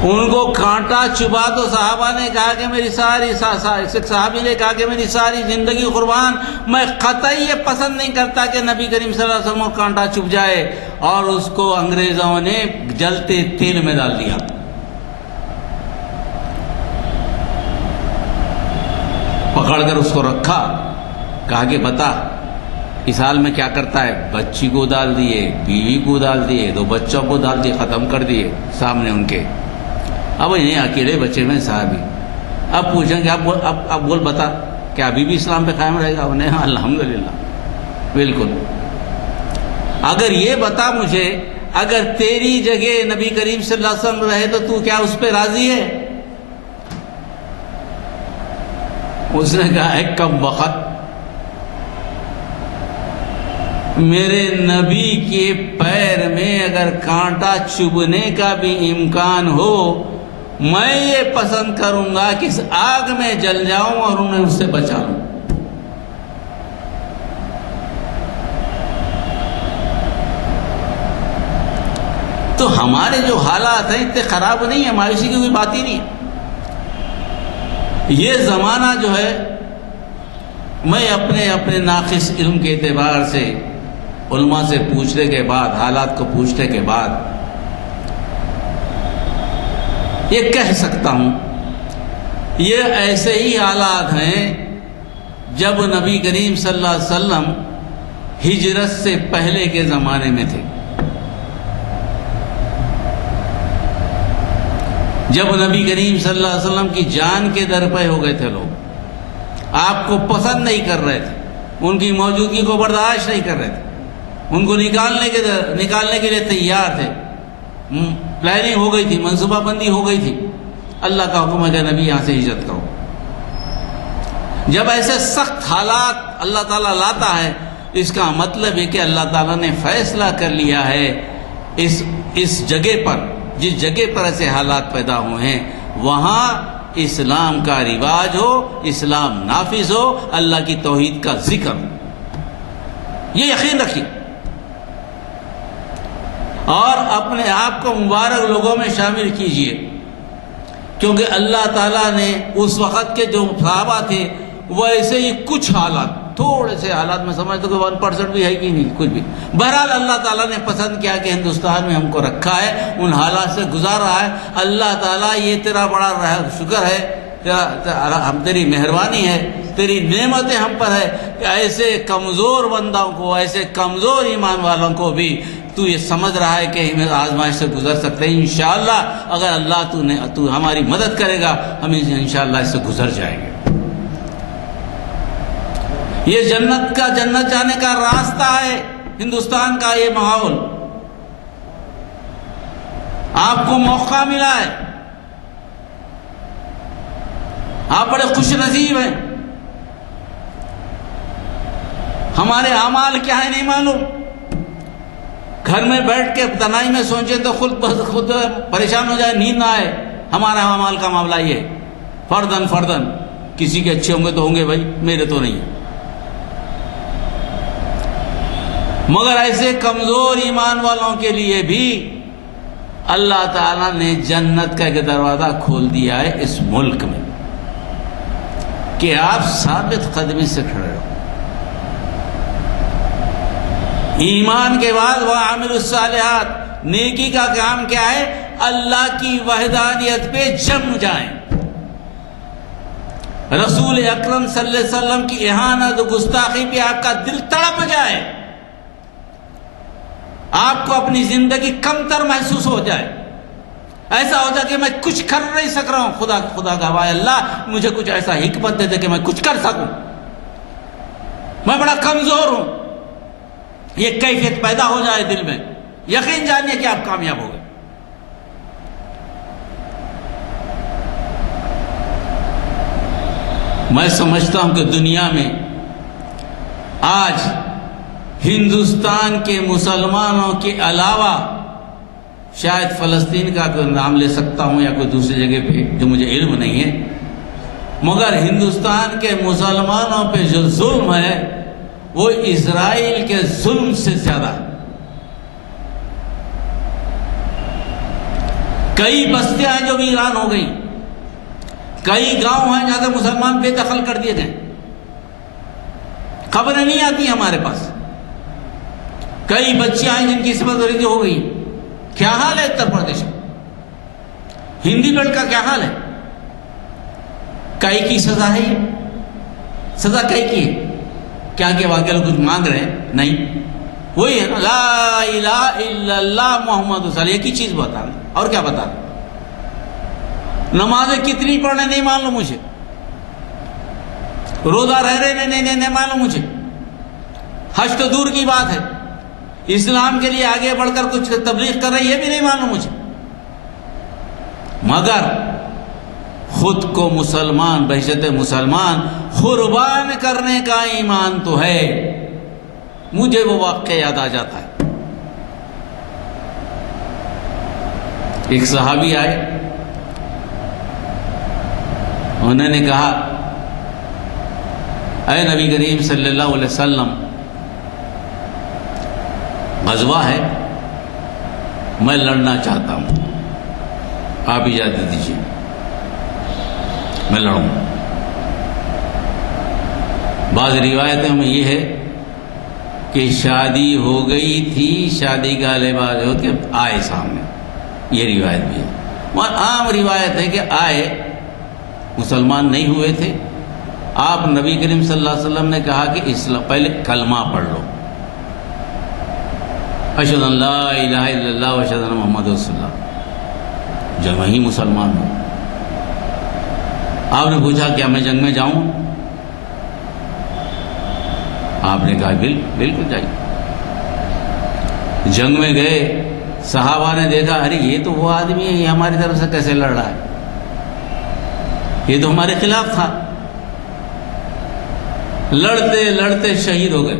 ان کو کانٹا چبھا تو صحابہ نے کہا کہ میری ساری صحابی نے کہا کہ میری ساری زندگی قربان، میں قطعی یہ پسند نہیں کرتا کہ نبی کریم صلی اللہ علیہ وسلم کو کانٹا چبھ جائے. اور اس کو انگریزوں نے جلتے تیل میں ڈال دیا. پکڑ کر اس کو رکھا، کہا کہ بتا اس حال میں کیا کرتا ہے؟ بچی کو ڈال دیے، بیوی کو ڈال دیے، 2 بچوں کو ڈال دیے، ختم کر دیے سامنے ان کے. اب انہیں اکیلے بچے میں صاحب ہی. اب پوچھیں کہ اب بول بتا کہ ابھی بھی اسلام پہ قائم رہے گا؟ انہیں ہاں الحمدللہ بالکل. اگر یہ بتا مجھے، اگر تیری جگہ نبی کریم صلی اللہ علیہ وسلم رہے تو کیا اس پہ راضی ہے؟ اس نے کہا ہے کم وقت میرے نبی کے پیر میں اگر کانٹا چبھنے کا بھی امکان ہو، میں یہ پسند کروں گا کہ اس آگ میں جل جاؤں اور انہیں اس سے بچا لوں. تو ہمارے جو حالات ہیں اتنے خراب نہیں ہیں، مایوسی کی کوئی بات ہی نہیں ہے. یہ زمانہ جو ہے، میں اپنے ناقص علم کے اعتبار سے علماء سے پوچھنے کے بعد، حالات کو پوچھنے کے بعد یہ کہہ سکتا ہوں یہ ایسے ہی حالات ہیں جب نبی کریم صلی اللہ علیہ وسلم ہجرت سے پہلے کے زمانے میں تھے، جب نبی کریم صلی اللہ علیہ وسلم کی جان کے در پہ ہو گئے تھے، لوگ آپ کو پسند نہیں کر رہے تھے، ان کی موجودگی کو برداشت نہیں کر رہے تھے، ان کو نکالنے کے لیے تیار تھے، پلاننگ ہو گئی تھی، منصوبہ بندی ہو گئی تھی، اللہ کا حکم ہے کہ نبی یہاں سے ہجرت کرو۔ جب ایسے سخت حالات اللہ تعالیٰ لاتا ہے، اس کا مطلب ہے کہ اللہ تعالیٰ نے فیصلہ کر لیا ہے اس جگہ پر، جس جگہ پر ایسے حالات پیدا ہوئے ہیں وہاں اسلام کا رواج ہو، اسلام نافذ ہو، اللہ کی توحید کا ذکر ہو، یہ یقین رکھیے اور اپنے آپ کو مبارک لوگوں میں شامل کیجئے، کیونکہ اللہ تعالیٰ نے اس وقت کے جو صحابہ تھے وہ ایسے ہی کچھ حالات، تھوڑے سے حالات میں سمجھتا کہ 1% بھی ہے کہ نہیں کچھ بھی، بہرحال اللہ تعالیٰ نے پسند کیا کہ ہندوستان میں ہم کو رکھا ہے، ان حالات سے گزار رہا ہے۔ اللہ تعالیٰ یہ تیرا بڑا شکر ہے، ہم تیری مہربانی ہے، تیری نعمتیں ہم پر ہے کہ ایسے کمزور بندوں کو، ایسے کمزور ایمان والوں کو بھی تو یہ سمجھ رہا ہے کہ ہمیں آزمائش سے گزر سکتے ہیں۔ انشاءاللہ اگر اللہ تو ہماری مدد کرے گا ہم انشاءاللہ اس سے گزر جائیں گے۔ یہ جنت جانے کا راستہ ہے ہندوستان کا، یہ ماحول آپ کو موقع ملا ہے، آپ بڑے خوش نصیب ہیں۔ ہمارے اعمال کیا ہے نہیں معلوم، گھر میں بیٹھ کے تنہائی میں سوچیں تو خود پریشان ہو جائے، نیند نہ آئے۔ ہمارا اعمال کا معاملہ یہ ہے، فردن کسی کے اچھے ہوں گے تو ہوں گے بھائی، میرے تو نہیں، مگر ایسے کمزور ایمان والوں کے لیے بھی اللہ تعالیٰ نے جنت کا ایک دروازہ کھول دیا ہے اس ملک میں کہ آپ ثابت قدمی سے کھڑے ہو۔ ایمان کے بعد وَعَمِلُوا الصَّالِحَاتِ، نیکی کا کام کیا ہے؟ اللہ کی وحدانیت پہ جم جائیں، رسول اکرم صلی اللہ علیہ وسلم کی اہانت و گستاخی پہ آپ کا دل تڑپ جائے، آپ کو اپنی زندگی کمتر محسوس ہو جائے، ایسا ہو جائے کہ میں کچھ کر نہیں سک رہا ہوں، خدا گواہ اللہ مجھے کچھ ایسا حکمت دے دے کہ میں کچھ کر سکوں، میں بڑا کمزور ہوں، یہ کیفیت پیدا ہو جائے دل میں، یقین جانیے کہ آپ کامیاب ہو گئے۔ میں سمجھتا ہوں کہ دنیا میں آج ہندوستان کے مسلمانوں کے علاوہ، شاید فلسطین کا کوئی نام لے سکتا ہوں یا کوئی دوسری جگہ پہ جو مجھے علم نہیں ہے، مگر ہندوستان کے مسلمانوں پہ جو ظلم ہے وہ اسرائیل کے ظلم سے زیادہ ہے۔ کئی بستیاں ہیں جو ویران ہو گئی، کئی گاؤں ہیں جہاں سے مسلمان بے دخل کر دیے گئے، خبریں نہیں آتی ہمارے پاس، کئی بچیاں ہیں جن کی عصمت ریزی ہو گئی۔ کیا حال ہے اتر پردیش میں؟ ہندی بیلٹ کا کیا حال ہے؟ کئی کی سزا ہے، یہ سزا کئی کی ہے؟ کیا کہ واقعی لوگ کچھ مانگ رہے ہیں؟ نہیں، وہی ہے نا، لا الہ الا اللہ محمد رسول اللہ، ایک ہی چیز بتا رہا، اور کیا بتا رہا؟ نمازیں کتنی پڑھنے نہیں معلوم مجھے، روزہ رہ رہے نہیں معلوم مجھے، حج تو دور کی بات ہے، اسلام کے لیے آگے بڑھ کر کچھ تبلیغ کر رہے یہ بھی نہیں معلوم مجھے، مگر خود کو مسلمان بحیثیت مسلمان قربان کرنے کا ایمان تو ہے۔ مجھے وہ واقعہ یاد آ جاتا ہے، ایک صحابی آئے، انہوں نے کہا اے نبی کریم صلی اللہ علیہ وسلم، غزوہ ہے، میں لڑنا چاہتا ہوں، آپ اجازت دیجیے میں لڑوں۔ بعض روایتوں میں یہ ہے کہ شادی ہو گئی تھی، شادی کا لباس ہو کے آئے سامنے، یہ روایت بھی ہے، اور عام روایت ہے کہ آئے، مسلمان نہیں ہوئے تھے، آپ نبی کریم صلی اللہ علیہ وسلم نے کہا کہ اسلام پہلے کلمہ پڑھ لو، اشہد ان لا الہ الا اللہ واشہد ان محمد رسول اللہ، جب وہی مسلمان ہو۔ آپ نے پوچھا کیا میں جنگ میں جاؤں؟ آپ نے کہا بالکل جائیے۔ جنگ میں گئے، صحابہ نے دیکھا ارے یہ تو وہ آدمی ہے، یہ ہماری طرف سے کیسے لڑ رہا ہے، یہ تو ہمارے خلاف تھا۔ لڑتے لڑتے شہید ہو گئے۔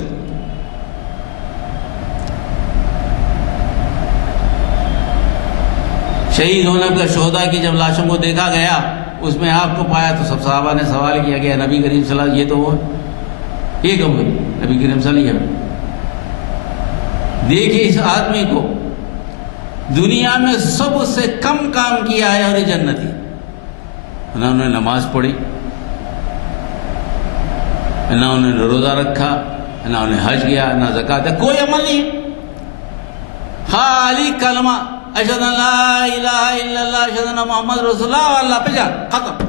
شہید ہونے پر شہداء کی جب لاشوں کو دیکھا گیا، اس میں آپ کو پایا تو سب صحابہ نے سوال کیا کہ نبی کریم صلی اللہ علیہ وسلم یہ تو وہ ہے، یہ کب ہوئی؟ نبی کریم صلی اللہ علیہ وسلم دیکھیے اس آدمی کو، دنیا میں سب سے کم کام کیا ہے اور یہ جنتی۔ انہوں نے نماز پڑھی، نہ انہوں نے روزہ رکھا، نہ انہوں نے حج کیا، نہ زکوٰۃ، کوئی عمل نہیں ہے، خالی کلمہ اشہد ان لا الہ الا اللہ اشہد ان محمد رسول اللہ، اللہ پہ جان، ختم۔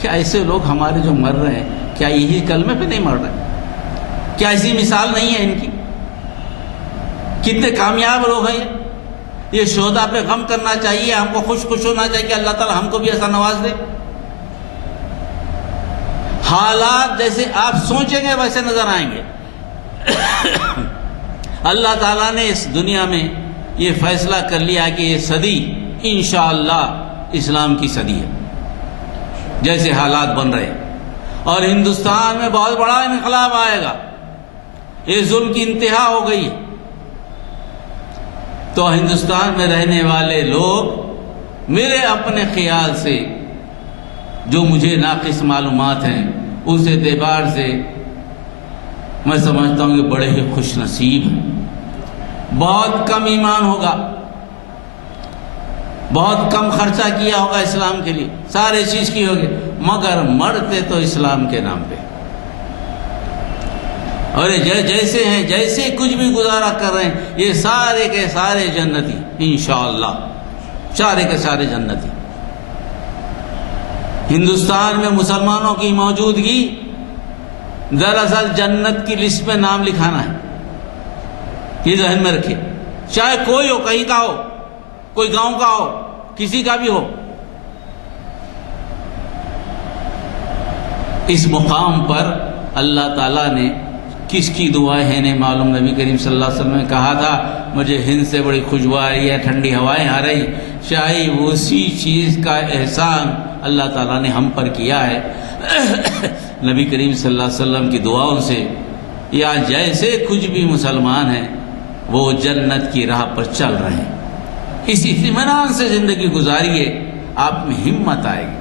کیا ایسے لوگ ہمارے جو مر رہے ہیں کیا یہی کلمے پہ نہیں مر رہے؟ کیا ایسی مثال نہیں ہے ان کی؟ کتنے کامیاب لوگ ہیں یہ شہداء پہ غم کرنا چاہیے، ہم کو خوش ہونا چاہیے کہ اللہ تعالی ہم کو بھی ایسا نواز دے۔ حالات جیسے آپ سوچیں گے ویسے نظر آئیں گے۔ اللہ تعالیٰ نے اس دنیا میں یہ فیصلہ کر لیا کہ یہ صدی انشاءاللہ اسلام کی صدی ہے، جیسے حالات بن رہے ہیں، اور ہندوستان میں بہت بڑا انقلاب آئے گا، یہ ظلم کی انتہا ہو گئی ہے۔ تو ہندوستان میں رہنے والے لوگ میرے اپنے خیال سے، جو مجھے ناقص معلومات ہیں، اس اعتبار سے میں سمجھتا ہوں کہ بڑے ہی خوش نصیب ہیں۔ بہت کم ایمان ہوگا، بہت کم خرچہ کیا ہوگا اسلام کے لیے، سارے چیز کی ہوگی، مگر مرتے تو اسلام کے نام پہ، اور جیسے ہیں، جیسے کچھ بھی گزارا کر رہے ہیں، یہ سارے کے سارے جنتی انشاءاللہ، سارے کے سارے جنتی۔ ہندوستان میں مسلمانوں کی موجودگی دراصل جنت کی لسٹ میں نام لکھانا ہے، یہ ذہن میں رکھیے، چاہے کوئی ہو، کہیں کا ہو، کوئی گاؤں کا ہو، کسی کا بھی ہو۔ اس مقام پر اللہ تعالیٰ نے کس کی دعائیں ہیں نہیں معلوم، نبی کریم صلی اللہ علیہ وسلم نے کہا تھا مجھے ہند سے بڑی خوشبو آ رہی ہے، ٹھنڈی ہوائیں آ رہی، شاید اسی چیز کا احسان اللہ تعالیٰ نے ہم پر کیا ہے نبی کریم صلی اللہ علیہ وسلم کی دعاؤں سے، یا جیسے کچھ بھی مسلمان ہیں وہ جنت کی راہ پر چل رہے ہیں۔ اس اطمینان سے زندگی گزاریے، آپ میں ہمت آئے گی،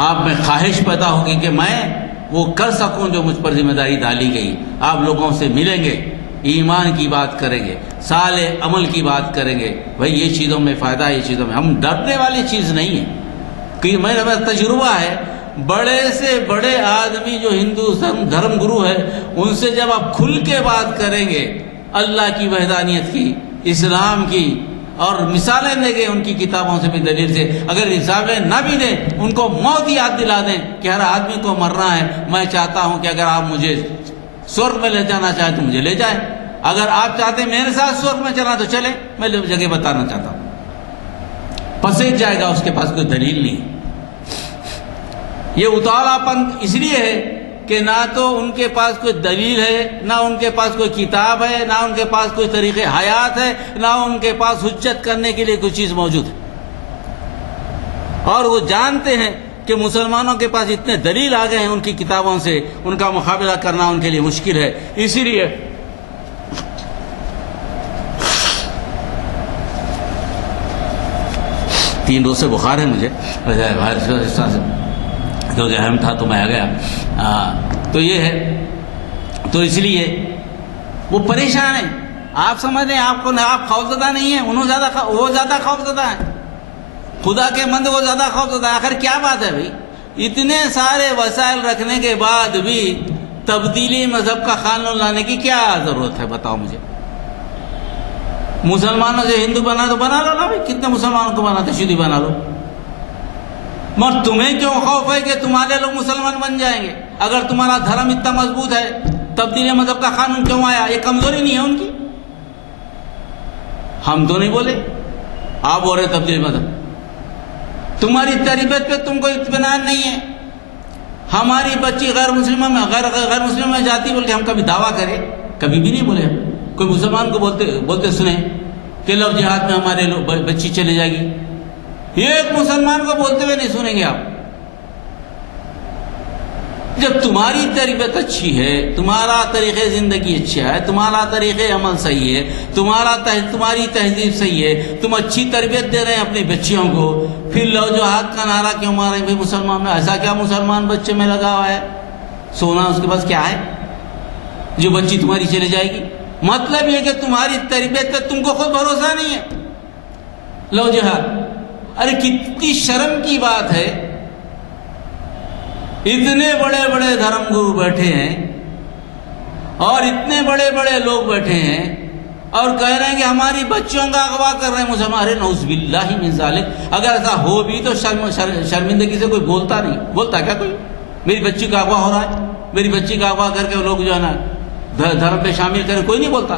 آپ میں خواہش پیدا ہوگی کہ میں وہ کر سکوں جو مجھ پر ذمہ داری ڈالی گئی۔ آپ لوگوں سے ملیں گے، ایمان کی بات کریں گے، صالح عمل کی بات کریں گے، بھئی یہ چیزوں میں فائدہ ہے، یہ چیزوں میں، ہم ڈرنے والی چیز نہیں ہے، کہ میرا تجربہ ہے، بڑے سے بڑے آدمی جو ہندو دھرم گرو ہے، ان سے جب آپ کھل کے بات کریں گے اللہ کی وحدانیت کی، اسلام کی، اور مثالیں دیں گے ان کی کتابوں سے بھی، دلیل سے، اگر مثالیں نہ بھی دیں ان کو موت یاد دلا دیں کہ ہر آدمی کو مرنا ہے، میں چاہتا ہوں کہ اگر آپ مجھے سورگ میں لے جانا چاہیں تو مجھے لے جائیں، اگر آپ چاہتے ہیں میرے ساتھ سورگ میں چلا تو چلیں، میں جگہ بتانا چاہتا ہوں۔ پسیج جائے گا، اس کے پاس کوئی دلیل نہیں۔ یہ اتالا پن اس لیے ہے کہ نہ تو ان کے پاس کوئی دلیل ہے، نہ ان کے پاس کوئی کتاب ہے، نہ ان کے پاس کوئی طریقہ حیات ہے، نہ ان کے پاس حجت کرنے کے لیے کوئی چیز موجود ہے، اور وہ جانتے ہیں کہ مسلمانوں کے پاس اتنے دلیل آ گئے ہیں ان کی کتابوں سے، ان کا مقابلہ کرنا ان کے لیے مشکل ہے۔ اسی لیے تین روز سے بخار ہے مجھے، کیونکہ اہم تھا تو میں آ گیا، تو یہ ہے، تو اس لیے وہ پریشان ہیں۔ آپ سمجھ رہے ہیں آپ خوفزدہ نہیں ہیں، وہ زیادہ خوفزدہ ہیں، خدا کے مند وہ زیادہ خوفزدہ ہے۔ آخر کیا بات ہے بھائی، اتنے سارے وسائل رکھنے کے بعد بھی تبدیلی مذہب کا قانون لانے کی کیا ضرورت ہے، بتاؤ مجھے۔ مسلمانوں سے ہندو بنا تو بنا لو نا بھائی، کتنے مسلمانوں کو بناتے شدی بنا لو، مگر تمہیں کیوں خوف ہے کہ تمہارے لوگ مسلمان بن جائیں گے؟ اگر تمہارا دھرم اتنا مضبوط ہے، تبدیل مذہب کا قانون کیوں آیا؟ یہ کمزوری نہیں ہے ان کی؟ ہم تو نہیں بولے، آپ بول رہے تبدیل مذہب، تمہاری تربیت پہ تم کو اطمینان نہیں ہے۔ ہماری بچی غیر مسلمہ میں جاتی بول کے ہم کبھی دعویٰ کریں؟ کبھی بھی نہیں بولے ہم۔ کوئی مسلمان کو بولتے سنیں کہ لو جہاد میں ہمارے بچی چلے جائے گی، یہ ایک مسلمان کو بولتے ہوئے نہیں سنیں گے آپ۔ جب تمہاری تربیت اچھی ہے، تمہارا طریقہ زندگی اچھا ہے، تمہارا طریقہ عمل صحیح ہے، تمہاری تہذیب صحیح ہے، تم اچھی تربیت دے رہے ہیں اپنی بچیوں کو، پھر لو جہاد کا نعرہ کیوں مارے بھائی مسلمان میں؟ ایسا کیا مسلمان بچے میں لگا ہوا ہے؟ سونا اس کے پاس کیا ہے جو بچی تمہاری چلے جائے گی؟ مطلب یہ کہ تمہاری تربیت پہ تم کو خود بھروسہ نہیں ہے۔ لو جہاد، ارے کتنی شرم کی بات ہے، اتنے بڑے بڑے دھرم گرو بیٹھے ہیں اور اتنے بڑے بڑے لوگ بیٹھے ہیں اور کہہ رہے ہیں کہ ہماری بچیوں کا اغوا کر رہے ہیں مسلمان۔ ارے نعوذ باللہ من ذالک، اگر ایسا ہو بھی تو شرمندگی سے کوئی بولتا نہیں، بولتا کیا کوئی؟ میری بچی کا اغوا ہو رہا ہے، میری بچی کا اغوا کر کے لوگ جو ہے نا دھرم پہ شامل کریں، کوئی نہیں بولتا۔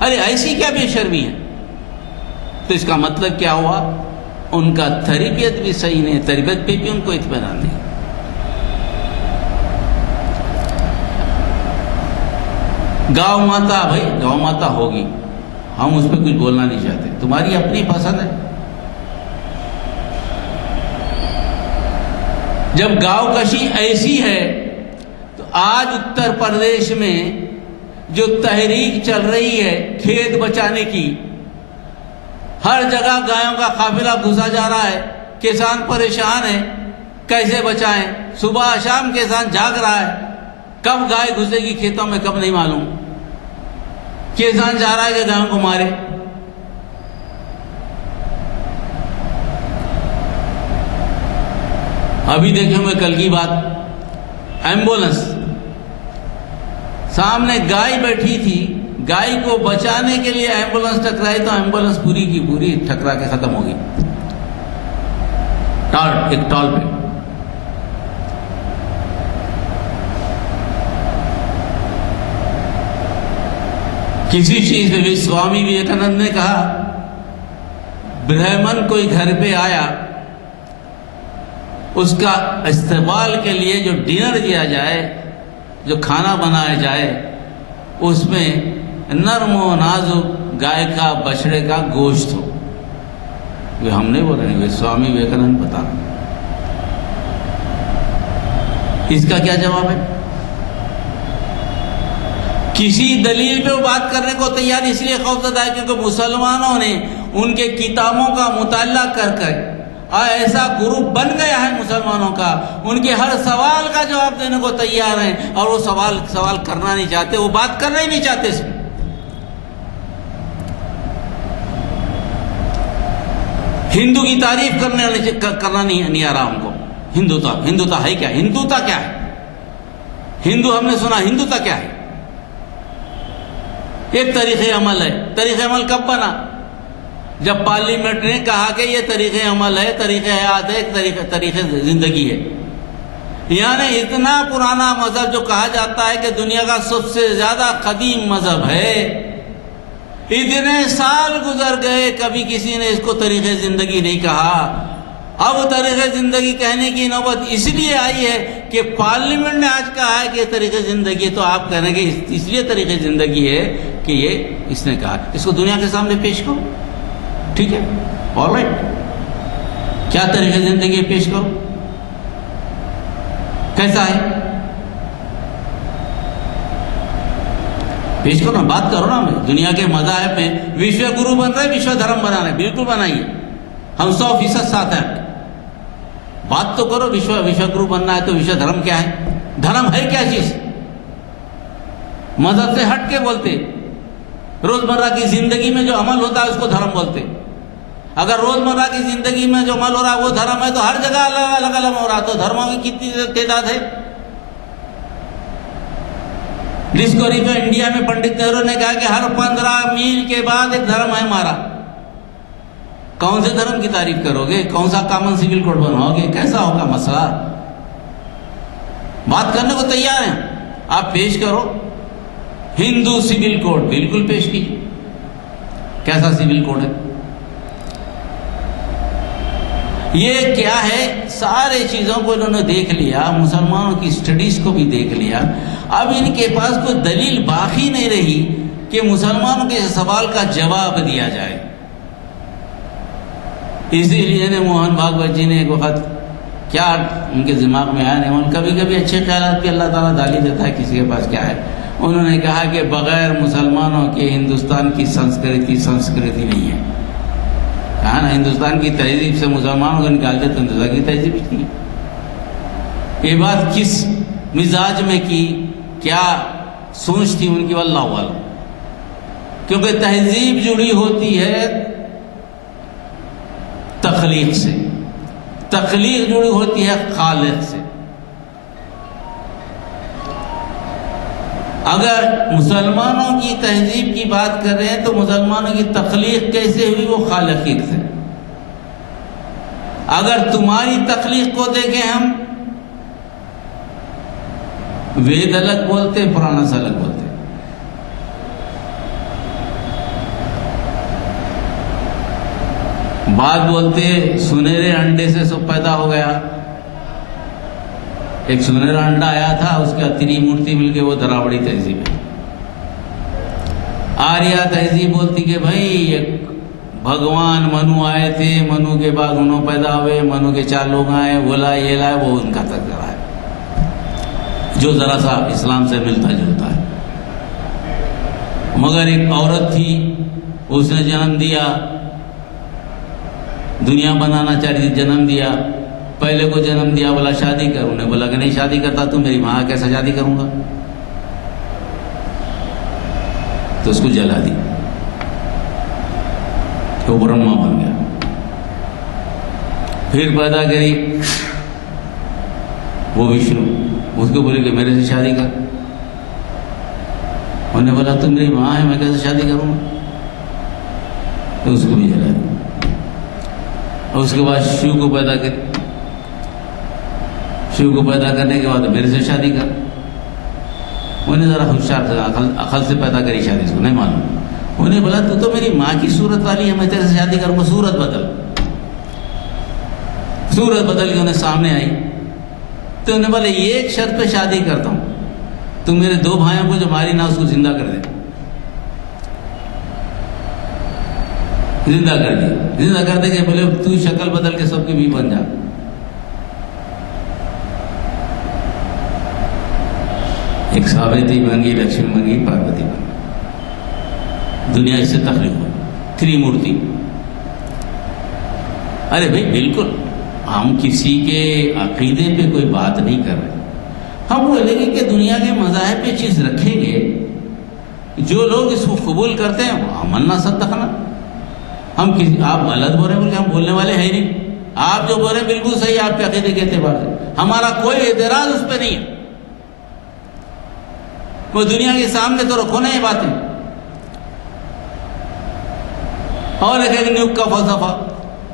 ارے ایسی کیا بے شرمی ہے؟ تو اس کا مطلب کیا ہوا؟ ان کا تربیت بھی صحیح نہیں، تربیت پہ بھی ان کو اطمینان نہیں۔ گاؤں ماتا، بھائی گاؤں ماتا ہوگی، ہم اس پہ کچھ بولنا نہیں چاہتے، تمہاری اپنی پسند ہے۔ جب گاؤں کشی ایسی ہے تو آج اتر پردیش میں جو تحریک چل رہی ہے کھیت بچانے کی، ہر جگہ گایوں کا قافلہ گھسا جا رہا ہے، کسان پریشان ہے، کیسے بچائیں؟ صبح شام کسان جاگ رہا ہے، کب گائے گھسے گی کھیتوں میں کب نہیں معلوم، کسان چاہ رہا ہے کہ گایوں کو مارے۔ ابھی دیکھیں گے کل کی بات، ایمبولنس سامنے گائے بیٹھی تھی، گائے کو بچانے کے لیے ایمبولنس ٹکرائی تو ایمبولنس پوری کی پوری ٹکرا کے ختم ہو گئی، ایک ٹال پہ۔ کسی چیز پہ بھی سوامی وویکانند نے کہا، برہمن کوئی گھر پہ آیا، اس کا استقبال کے لیے جو ڈنر دیا جائے، جو کھانا بنایا جائے، اس میں نرم و نازک گائے کا بچڑے کا گوشت ہو۔ یہ ہم نہیں بول رہے ہیں، سوامی وویکانند بتا۔ اس کا کیا جواب ہے؟ کسی دلیل پہ وہ بات کرنے کو تیار اس لیے خوفزدہ ہے کیونکہ مسلمانوں نے ان کے کتابوں کا مطالعہ کر کر ایسا گروپ بن گیا ہے مسلمانوں کا، ان کے ہر سوال کا جواب دینے کو تیار ہیں، اور وہ سوال کرنا نہیں چاہتے، وہ بات کرنا ہی نہیں چاہتے اس میں۔ ہندو کی تعریف کرنا نہیں آ رہا ہم کو۔ ہندوتا ہے کیا؟ ہندوتا کیا ہے؟ ہندو ہم نے سنا، ہندوتا کیا ہے؟ ایک طریقہ عمل ہے۔ طریقہ عمل کب بنا؟ جب پارلیمنٹ نے کہا کہ یہ طریقہ عمل ہے، طریقہ حیات ہے، ایک طریقہ زندگی ہے۔ یعنی اتنا پرانا مذہب جو کہا جاتا ہے کہ دنیا کا سب سے زیادہ قدیم مذہب ہے، اتنے سال گزر گئے کبھی کسی نے اس کو طریقہ زندگی نہیں کہا۔ اب طریقہ زندگی کہنے کی نوبت اس لیے آئی ہے کہ پارلیمنٹ نے آج کہا ہے کہ یہ طریقہ زندگی ہے، تو آپ کہنے کہ اس لیے طریقہ زندگی ہے کہ یہ اس نے کہا، اس کو دنیا کے سامنے پیش کرو۔ ٹھیک ہے، آل رائٹ، کیا طریقہ زندگی پیش کرو، کیسا ہے پیش کرو نا، بات کرو نا۔ دنیا کے مذاہب میں وشو گرو بن رہے، وشو دھرم بنا رہے، بالکل بنائیے، ہم 100% ساتھ ہیں۔ بات تو کرو، وشو گرو بننا ہے تو وشو دھرم کیا ہے؟ دھرم ہے کیا چیز؟ مذہب سے ہٹ کے بولتے، روزمرہ کی زندگی میں جو عمل ہوتا ہے اس کو دھرم بولتے۔ اگر روزمرہ کی زندگی میں جو عمل ہو رہا ہے وہ دھرم ہے تو ہر جگہ الگ الگ ہو رہا ہے، تو دھرموں کی کتنی تعداد ہے؟ ڈسکوری پہ انڈیا میں پنڈت نہرو نے کہا کہ ہر 15 میل کے بعد ایک دھرم ہے ہمارا. کون سے دھرم کی تعریف کرو گے؟ کون سا کامن سول کوڈ بناؤ گے؟ کیسا ہوگا مسئلہ؟ بات کرنے کو تیار ہیں آپ، پیش کرو ہندو سول کوڈ، بالکل پیش کیجیے. کیسا سول کوڈ ہے یہ؟ کیا ہے؟ سارے چیزوں کو انہوں نے دیکھ لیا، مسلمانوں کی اسٹڈیز کو بھی دیکھ لیا. اب ان کے پاس کوئی دلیل باقی نہیں رہی کہ مسلمانوں کے سوال کا جواب دیا جائے. اسی لیے نے موہن بھاگوت جی نے ایک وقت کیا ان کے دماغ میں آیا نہیں، کبھی کبھی اچھے خیالات بھی اللہ تعالیٰ ڈال ہی دیتا ہے کسی کے پاس. کیا ہے؟ انہوں نے کہا کہ بغیر مسلمانوں کے ہندوستان کی سنسکرتی نہیں ہے. کہا نا ہندوستان کی تہذیب سے مسلمانوں کو نکال دے تو ہندوستان کی تہذیب ہی نہیں ہے. یہ بات کس مزاج میں کی، کیا سوچ تھی ان کی، واللہ اعلم. کیونکہ تہذیب جڑی ہوتی ہے تخلیق سے، تخلیق جڑی ہوتی ہے خالق سے. اگر مسلمانوں کی تہذیب کی بات کر رہے ہیں تو مسلمانوں کی تخلیق کیسے ہوئی؟ وہ خالقیت سے. اگر تمہاری تخلیق کو دیکھیں ہم، وید الگ بولتے، پرانا الگ بولتے. بات بولتے سنہرے انڈے سے سب پیدا ہو گیا. ایک سنہرا انڈا آیا تھا، اس کا تری مورتی مل کے وہ دراوڑی تہذیب ہے. آریہ تہذیب بولتی کہ بھائی ایک بھگوان منو آئے تھے، منو کے بعد انہوں پیدا ہوئے، منو کے 4 لوگ آئے، وہ لائے یہ لائے، وہ ان کا تذکرہ ہے جو ذرا سا اسلام سے ملتا جلتا ہے. مگر ایک عورت تھی، اس نے جنم دیا، دنیا بنانا چاہ رہی تھی، جنم دیا. پہلے کو جنم دیا، بولا شادی کر. انہیں بولا کہ نہیں شادی کرتا تو میری ماں کیسا شادی کروں گا، تو اس کو جلا دی. تو برہما بن گیا. پھر پیدا کری وہ وشنو، اس کو بولے کہ میرے سے شادی کر. انہوں نے بولا تم میری ماں ہے، میں کیسے شادی کروں گا، تو اس کو بھی جلا دی. اور اس کے بعد شیو کو پیدا کر. شیو کو پیدا کرنے کے بعد میرے سے شادی کر. انہیں ذرا ہوشیار تھا، عقل سے پیدا کری شادی، اس کو نہیں معلوم. انہیں بولا تو میری ماں کی صورت والی ہے، میں تیرے سے شادی کروں گا، صورت بدل. صورت بدل کے انہیں سامنے آئی تو انہیں بولے یہ ایک شرط پہ شادی کرتا ہوں، تم میرے 2 بھائیوں کو جو ماری نہ اس کو زندہ کر دے. زندہ کر دی. زندہ کر دے کہ بولے تو شکل بدل کے سب کی بھی بن جا. ایک ساویتری بن گئی، لکشمی بن گئی، پاروتی بن گئی. دنیا اس سے تخلیق ہوئی، 3 مورتی. ارے بھائی بالکل ہم کسی کے عقیدے پہ کوئی بات نہیں کر رہے. ہم بولیں گے کہ دنیا کے مذاہب پہ چیز رکھیں گے، جو لوگ اس کو قبول کرتے ہیں عملنا صدقنا. ہم آپ غلط بول رہے ہیں بول کے ہم بولنے والے ہیں نہیں. آپ جو بول رہے ہیں بالکل صحیح، آپ کے عقیدے کے اعتبار سے ہمارا کوئی اعتراض اس پہ نہیں ہے. وہ دنیا کے سامنے تو رکھو نا یہ باتیں. اور ایک نیوک کا فلسفہ،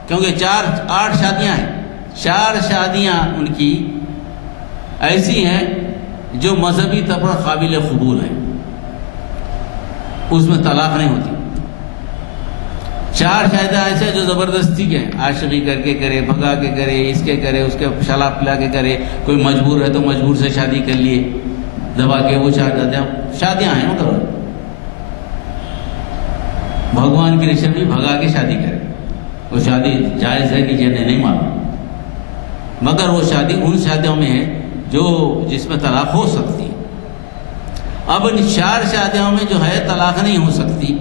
کیونکہ 8 شادیاں ہیں، 4 شادیاں ان کی ایسی ہیں جو مذہبی طور پر قابل قبول ہیں، اس میں طلاق نہیں ہوتی. 4 شادیاں ایسے جو زبردستی کے ہیں، عاشقی کر کے کرے، بھگا کے کرے، اس کے کرے، اس کے شراب پلا کے کرے. کوئی مجبور ہے تو مجبور سے شادی کر لیے، دبا کے وہ شادیاں ہیں. مطلب بھگوان کی رشتے بھی بھگا کے شادی کرے، وہ شادی جائز ہے کہ نہیں معلوم، مگر وہ شادی ان شادیوں میں ہے جس میں طلاق ہو سکتی. اب ان 4 شادیوں میں جو ہے طلاق نہیں ہو سکتی.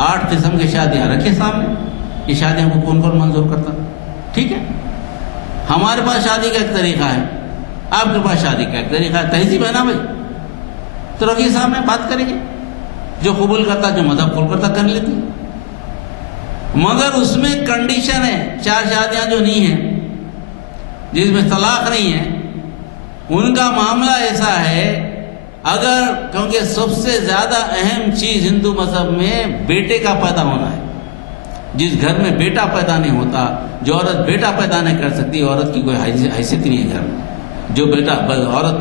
8 قسم کی شادیاں رکھے سامنے. یہ شادیوں کو کون کون منظور کرتا؟ ٹھیک ہے، ہمارے پاس شادی کا ایک طریقہ ہے، آپ کے پاس شادی کا ایک طریقہ ہے. تہذیب ہے نا بھائی، تو رکھیے سامنے، بات کریں گے. جو قبول کرتا، جو مذہب قبول کرتا کر لیتی. مگر اس میں کنڈیشن ہے. 4 شادیاں جو نہیں ہیں، جس میں طلاق نہیں ہے، ان کا معاملہ ایسا ہے اگر کیونکہ سب سے زیادہ اہم چیز ہندو مذہب میں بیٹے کا پیدا ہونا ہے. جس گھر میں بیٹا پیدا نہیں ہوتا، جو عورت بیٹا پیدا نہیں کر سکتی، عورت کی کوئی حیثیت نہیں ہے گھر میں. جو عورت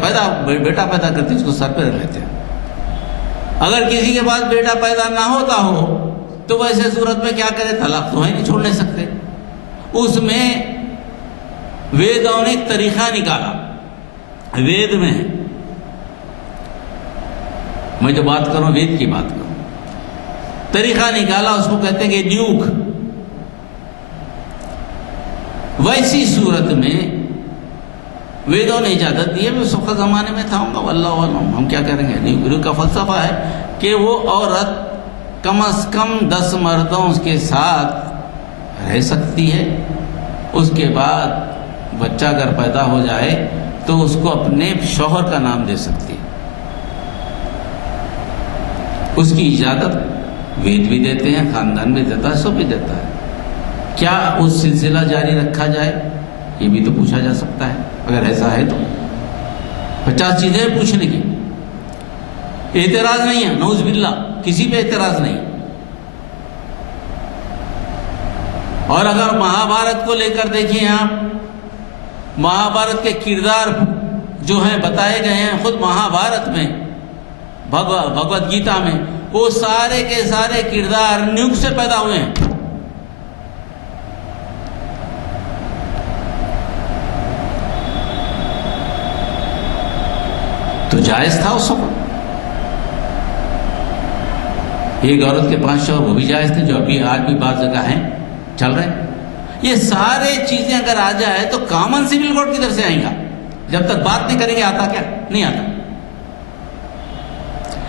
بیٹا پیدا کرتی ہے اس کو سر پہ رکھ لیتے ہیں. اگر کسی کے پاس بیٹا پیدا نہ ہوتا ہو تو ویسے صورت میں کیا کرے؟ طلاق تو ہے نہیں، چھوڑ نہیں سکتے. اس میں ویدوں نے ایک طریقہ نکالا. وید میں میں جو بات کروں وید کی بات کروں، طریقہ نکالا، اس کو کہتے ہیں کہ نیوک. ویسی صورت میں ویدوں نے اجازت دی ہے. میں اس وقت زمانے میں تھا ہوں گا، واللہ عالم ہم کیا کریں گے. نیوک کا فلسفہ ہے کہ وہ عورت کم از کم 10 مردوں کے ساتھ رہ سکتی ہے. اس کے بعد بچہ اگر پیدا ہو جائے تو اس کو اپنے شوہر کا نام دے سکتی ہے. اس کی اجازت وید بھی دیتے ہیں، خاندان بھی دیتا ہے، سب بھی دیتا ہے. کیا اس سلسلہ جاری رکھا جائے؟ یہ بھی تو پوچھا جا سکتا ہے. اگر ایسا ہے تو 50 چیزیں پوچھنے کی. اعتراض نہیں ہے، نعوذ باللہ کسی پہ اعتراض نہیں. اور اگر مہابھارت کو لے کر دیکھیں آپ، مہابھارت کے کردار جو ہیں بتائے گئے ہیں خود مہابھارت میں، بھگوت گیتا میں، وہ سارے کے سارے کردار نیوک سے پیدا ہوئے ہیں. تو جائز تھا اس وقت. ایک عورت کے 5 شوہر وہ بھی جائز تھے، جو ابھی آج بھی بعض جگہ ہیں چل رہے. یہ سارے چیزیں اگر آ جائے تو کامن سول کوڈ کی طرف سے آئیں گا. جب تک بات نہیں کریں گے آتا کیا؟ نہیں آتا.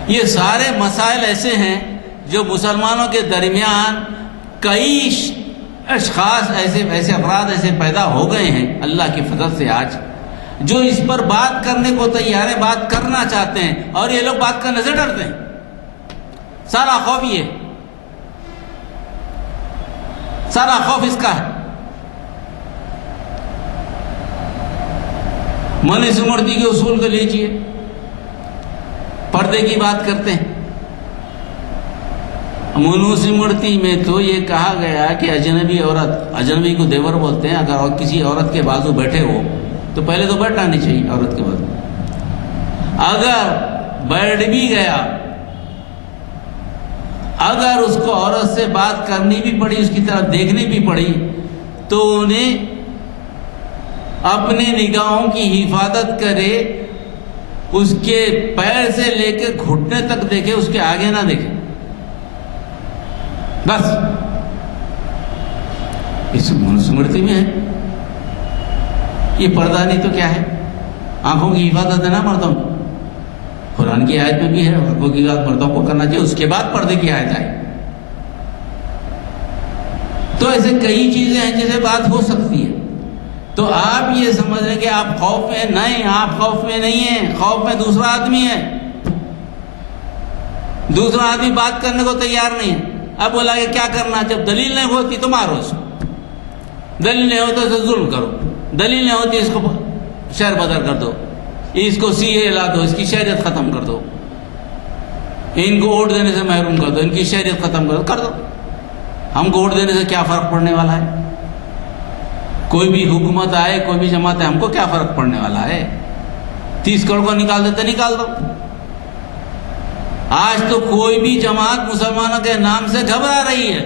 یہ سارے مسائل ایسے ہیں جو مسلمانوں کے درمیان کئی اشخاص ایسے افراد ایسے پیدا ہو گئے ہیں اللہ کی فضل سے آج، جو اس پر بات کرنے کو تیار ہیں، بات کرنا چاہتے ہیں، اور یہ لوگ بات کرنے سے ڈرتے ہیں. سارا خوف یہ، سارا خوف اس کا ہے. منوسمرتی کے اصول کو لیجئے، پردے کی بات کرتے ہیں. منوسمرتی میں تو یہ کہا گیا کہ اجنبی عورت، اجنبی کو دیور بولتے ہیں، اگر کسی عورت کے بازو بیٹھے ہو تو پہلے تو بیٹھنا نہیں چاہیے عورت کے بازو. اگر بیٹھ بھی گیا، اگر اس کو عورت سے بات کرنی بھی پڑی، اس کی طرف دیکھنی بھی پڑی، تو انہیں اپنے نگاہوں کی حفاظت کرے، اس کے پیر سے لے کے گھٹنے تک دیکھے، اس کے آگے نہ دیکھے. بس اس منوسمرتی میں ہے. یہ پردہ نہیں تو کیا ہے؟ آنکھوں کی حفاظت ہے نا مردوں کی. قرآن کی آیت میں بھی ہے آنکھوں کی حفاظت مردوں کو کرنا چاہیے. اس کے بعد پردے کی آیت آئی. تو ایسے کئی چیزیں ہیں جسے بات ہو سکتی ہے. تو آپ یہ سمجھ رہے کہ آپ خوف میں نہیں، آپ خوف میں نہیں ہیں. خوف میں دوسرا آدمی ہے. دوسرا آدمی بات کرنے کو تیار نہیں ہے. اب بولا کہ کیا کرنا، جب دلیل نہیں ہوتی تو مارو اس کو، دلیل نہیں ہوتا تو ظلم کرو، دلیل نہیں ہوتی اس کو شہر بدر کر دو، اس کو سی اے لا دو، اس کی شہریت ختم کر دو، ان کو ووٹ دینے سے محروم کر دو، ان کی شہریت ختم کر دو. ہم کو ووٹ دینے سے کیا فرق پڑنے والا ہے؟ کوئی بھی حکومت آئے، کوئی بھی جماعت آئے، ہم کو کیا فرق پڑنے والا ہے؟ 30 کروڑ کو نکال دیتے نکال دو. آج تو کوئی بھی جماعت مسلمانوں کے نام سے گھبرا رہی ہے.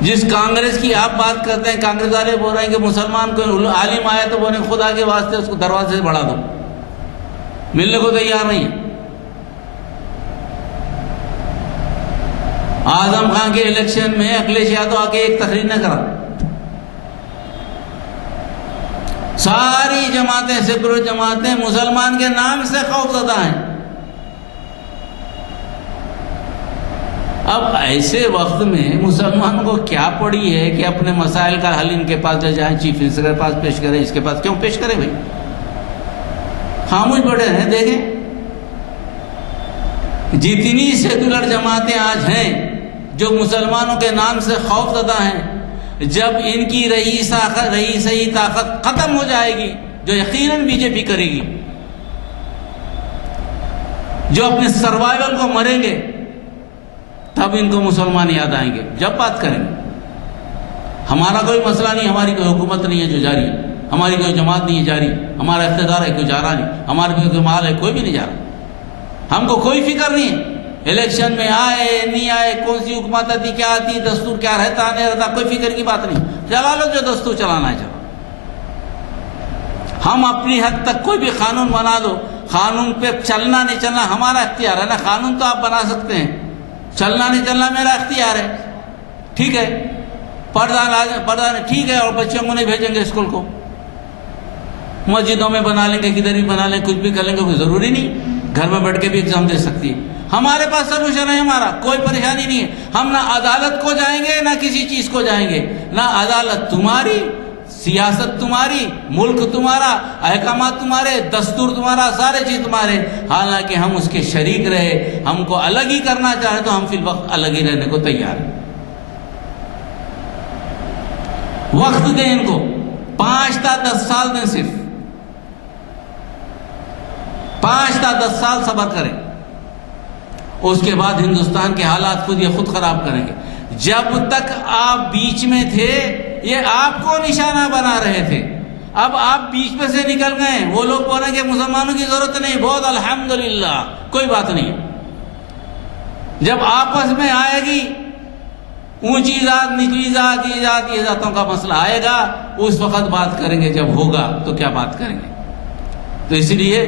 جس کانگریس کی آپ بات کرتے ہیں، کانگریس والے بول رہے ہیں کہ مسلمان کو عالم آیا تو بولے خدا کے واسطے اس کو دروازے سے بڑھا دو، ملنے کو تیار نہیں ہے. اعظم خان کے الیکشن میں اکھلیش یادو آ کے ایک تقریر نہ کرا. ساری جماعتیں، سیکولر جماعتیں مسلمان کے نام سے خوف زدہ ہیں. اب ایسے وقت میں مسلمان کو کیا پڑی ہے کہ اپنے مسائل کا حل ان کے پاس لے جائیں، چیف منسٹر کے پاس پیش کریں، اس کے پاس کیوں پیش کریں بھائی؟ خاموش بیٹھے رہیں. دیکھیں جتنی سیکولر جماعتیں آج ہیں جو مسلمانوں کے نام سے خوف زدہ ہیں، جب ان کی رئیسی طاقت ختم ہو جائے گی، جو یقیناً بی جے پی کرے گی، جو اپنے سروائیول کو مریں گے تب ان کو مسلمان یاد آئیں گے، جب بات کریں گے۔ ہمارا کوئی مسئلہ نہیں، ہماری کوئی حکومت نہیں ہے جو جاری ہے، ہماری کوئی جماعت نہیں ہے جاری، ہمارا اقتدار ہے کوئی جا رہا نہیں، ہمارے پاس کوئی مال ہے کوئی بھی نہیں جا رہا، ہم کو کوئی فکر نہیں ہے الیکشن میں آئے نہیں آئے، کون سی حکومت آتی کیا آتی، دستور کیا رہتا نہیں رہتا، کوئی فکر کی بات نہیں، چلا لو جو دستور چلانا ہے چلا۔ ہم اپنی حد تک کوئی بھی قانون بنا دو، قانون پہ چلنا نہیں چلنا ہمارا اختیار ہے نا، قانون تو آپ بنا سکتے ہیں، چلنا نہیں چلنا میرا اختیار ہے، ٹھیک ہے، پردہ ٹھیک ہے، اور بچوں کو نہیں بھیجیں گے اسکول کو، مسجدوں میں بنا لیں گے، کدھر بھی بنا لیں، کچھ بھی کر لیں گے، کوئی ضروری نہیں، گھر میں بیٹھ کے بھی ایگزام دے سکتی ہے، ہمارے پاس سلوشن ہے، ہمارا کوئی پریشانی نہیں ہے، ہم نہ عدالت کو جائیں گے نہ کسی چیز کو جائیں گے، نہ عدالت تمہاری، سیاست تمہاری، ملک تمہارا، احکامات تمہارے، دستور تمہارا، سارے چیز تمہارے، حالانکہ ہم اس کے شریک رہے، ہم کو الگ ہی کرنا چاہے تو ہم فی الوقت الگ ہی رہنے کو تیار ہیں۔ وقت دیں ان کو، 5 تا 10 سال دیں، صرف 5 تا 10 سال صبر کریں، اس کے بعد ہندوستان کے حالات خود یہ خود خراب کریں گے۔ جب تک آپ بیچ میں تھے یہ آپ کو نشانہ بنا رہے تھے، اب آپ بیچ میں سے نکل گئے، وہ لوگ بولیں گے مسلمانوں کی ضرورت نہیں، بہت الحمدللہ، کوئی بات نہیں۔ جب آپس میں آئے گی اونچی ذات نچلی ذات یہ ذاتوں کا مسئلہ آئے گا، اس وقت بات کریں گے، جب ہوگا تو کیا بات کریں گے۔ تو اس لیے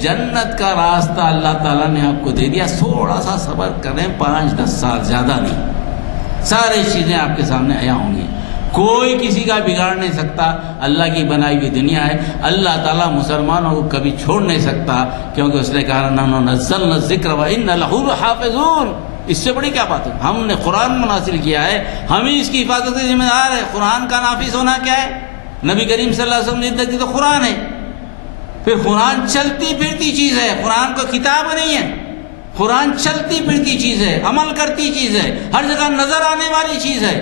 جنت کا راستہ اللہ تعالیٰ نے آپ کو دے دیا، تھوڑا سا صبر کریں، 5-10 سال، زیادہ نہیں، ساری چیزیں آپ کے سامنے عیاں ہوں گی، کوئی کسی کا بگاڑ نہیں سکتا، اللہ کی بنائی ہوئی دنیا ہے، اللہ تعالیٰ مسلمانوں کو کبھی چھوڑ نہیں سکتا، کیونکہ اس نے کہا نحن نزلنا الذکر وإنا لہ لحافظون۔ اس سے بڑی کیا بات ہے، ہم نے قرآن منازل کیا ہے، ہم ہی اس کی حفاظت کے ذمہ دار ہے۔ قرآن کا نافذ ہونا کیا ہے؟ نبی کریم صلی اللہ علیہ وسلم نے زندگی تو قرآن ہے، پھر قرآن چلتی پھرتی چیز ہے، قرآن کو کتاب نہیں ہے، قرآن چلتی پھرتی چیز ہے، عمل کرتی چیز ہے، ہر جگہ نظر آنے والی چیز ہے،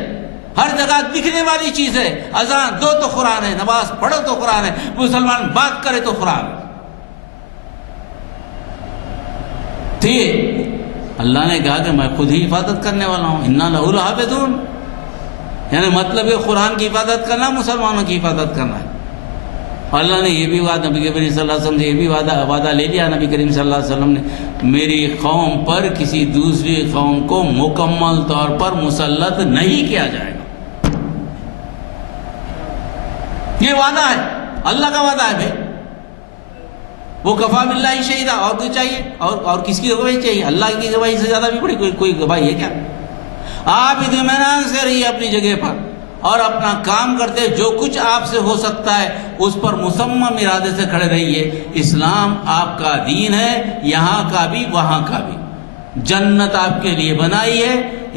ہر جگہ دکھنے والی چیز ہے، اذان دو تو قرآن ہے، نماز پڑھو تو قرآن ہے، مسلمان بات کرے تو قرآن ہے۔ اللہ نے کہا کہ میں خود ہی حفاظت کرنے والا ہوں، انا لہ لحافظون، یعنی مطلب یہ قرآن کی حفاظت کرنا، مسلمانوں کی حفاظت کرنا ہے۔ اللہ نے یہ بھی وعدہ نبی کریم صلی اللہ علیہ وسلم سے یہ بھی وعدہ لے لیا، نبی کریم صلی اللہ علیہ وسلم نے، میری قوم پر کسی دوسری قوم کو مکمل طور پر مسلط نہیں کیا جائے گا، یہ وعدہ ہے، اللہ کا وعدہ ہے بھائی۔ وہ کفا باللہ شہیدہ، اور کوئی چاہیے؟ اور کس کی گواہی چاہیے؟ اللہ کی گواہی سے زیادہ بھی بڑی کوئی گواہی ہے کیا؟ آپ اطمینان سے رہیے اپنی جگہ پر اور اپنا کام کرتے، جو کچھ آپ سے ہو سکتا ہے اس پر مصمم ارادے سے کھڑے رہیے۔ اسلام آپ کا دین ہے، یہاں کا بھی وہاں کا بھی، جنت آپ کے لیے بنائی ہے،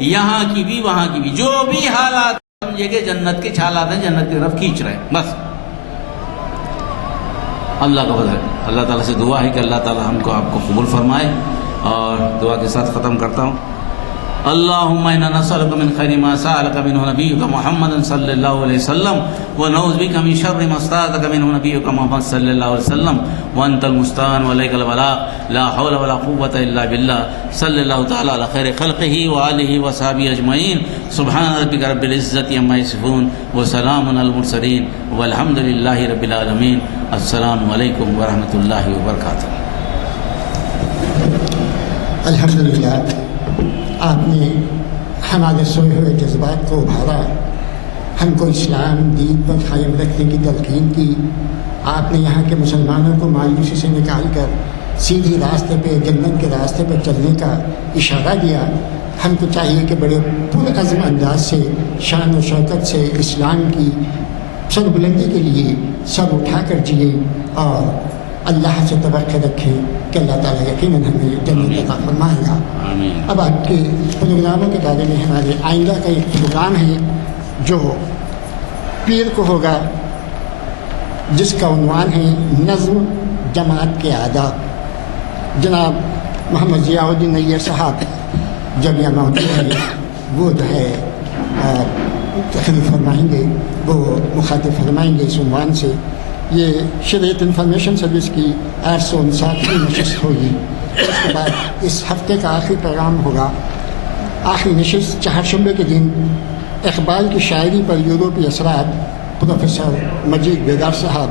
یہاں کی بھی وہاں کی بھی، جو بھی حالات سمجھے کہ جنت کے حالات ہیں، جنت کی طرف کھینچ رہے ہیں، بس اللہ کا فضل ہے۔ اللہ تعالیٰ سے دعا ہے کہ اللہ تعالیٰ ہم کو آپ کو قبول فرمائے، اور دعا کے ساتھ ختم کرتا ہوں۔ اللہم انا نسألک من خیر ما سألک منہ نبیک محمد صلی اللہ علیہ وسلم ونعوذ بک من شر ما استعاذک منہ نبیک محمد صلی اللہ علیہ وسلم وانت المستعان وعلیک البلاغ لا حول ولا قوة الا باللہ صلی اللہ تعالی علی خیر خلقہ وآلہ وصحبہ اجمعین سبحان ربک رب العزت عما یصفون وسلام علی المرسلین والحمد للہ رب العالمین۔ السلام علیکم ورحمۃ اللہ وبرکاتہ۔ الحمدللہ، آپ نے ہمارے سوئے ہوئے جذبات کو ابھارا، ہم کو اسلام دین پر قائم رکھنے کی تلقین کی، آپ نے یہاں کے مسلمانوں کو مایوسی سے نکال کر سیدھی راستے پہ، جنت کے راستے پہ چلنے کا اشارہ دیا۔ ہم کو چاہیے کہ بڑے پرعزم انداز سے، شان و شوکت سے اسلام کی سر بلندی کے لیے سر اٹھا کر جیے، اور اللہ سے توقع رکھیں کہ اللہ تعالیٰ یقیناً ہمیں جنت عطا فرمائے گا۔ اب آپ کے پروگراموں کے بارے میں، ہمارے آئندہ کا ایک پروگرام ہے جو پیر کو ہوگا، جس کا عنوان ہے نظم جماعت کے آداب۔ جناب محمد ضیاء الدین نیّر صاحب جب یہاں موجود ہیں، وہ جو ہے تقریر فرمائیں گے، وہ مخاطب فرمائیں گے اس عنوان سے۔ یہ شریعت انفارمیشن سروس کی 859ویں نشست ہوگی۔ اس کے بعد اس ہفتے کا آخری پروگرام ہوگا. آخری نشست چہارشنبے کے دن اقبال کی شاعری پر یورپی اثرات پروفیسر مجید بیدار صاحب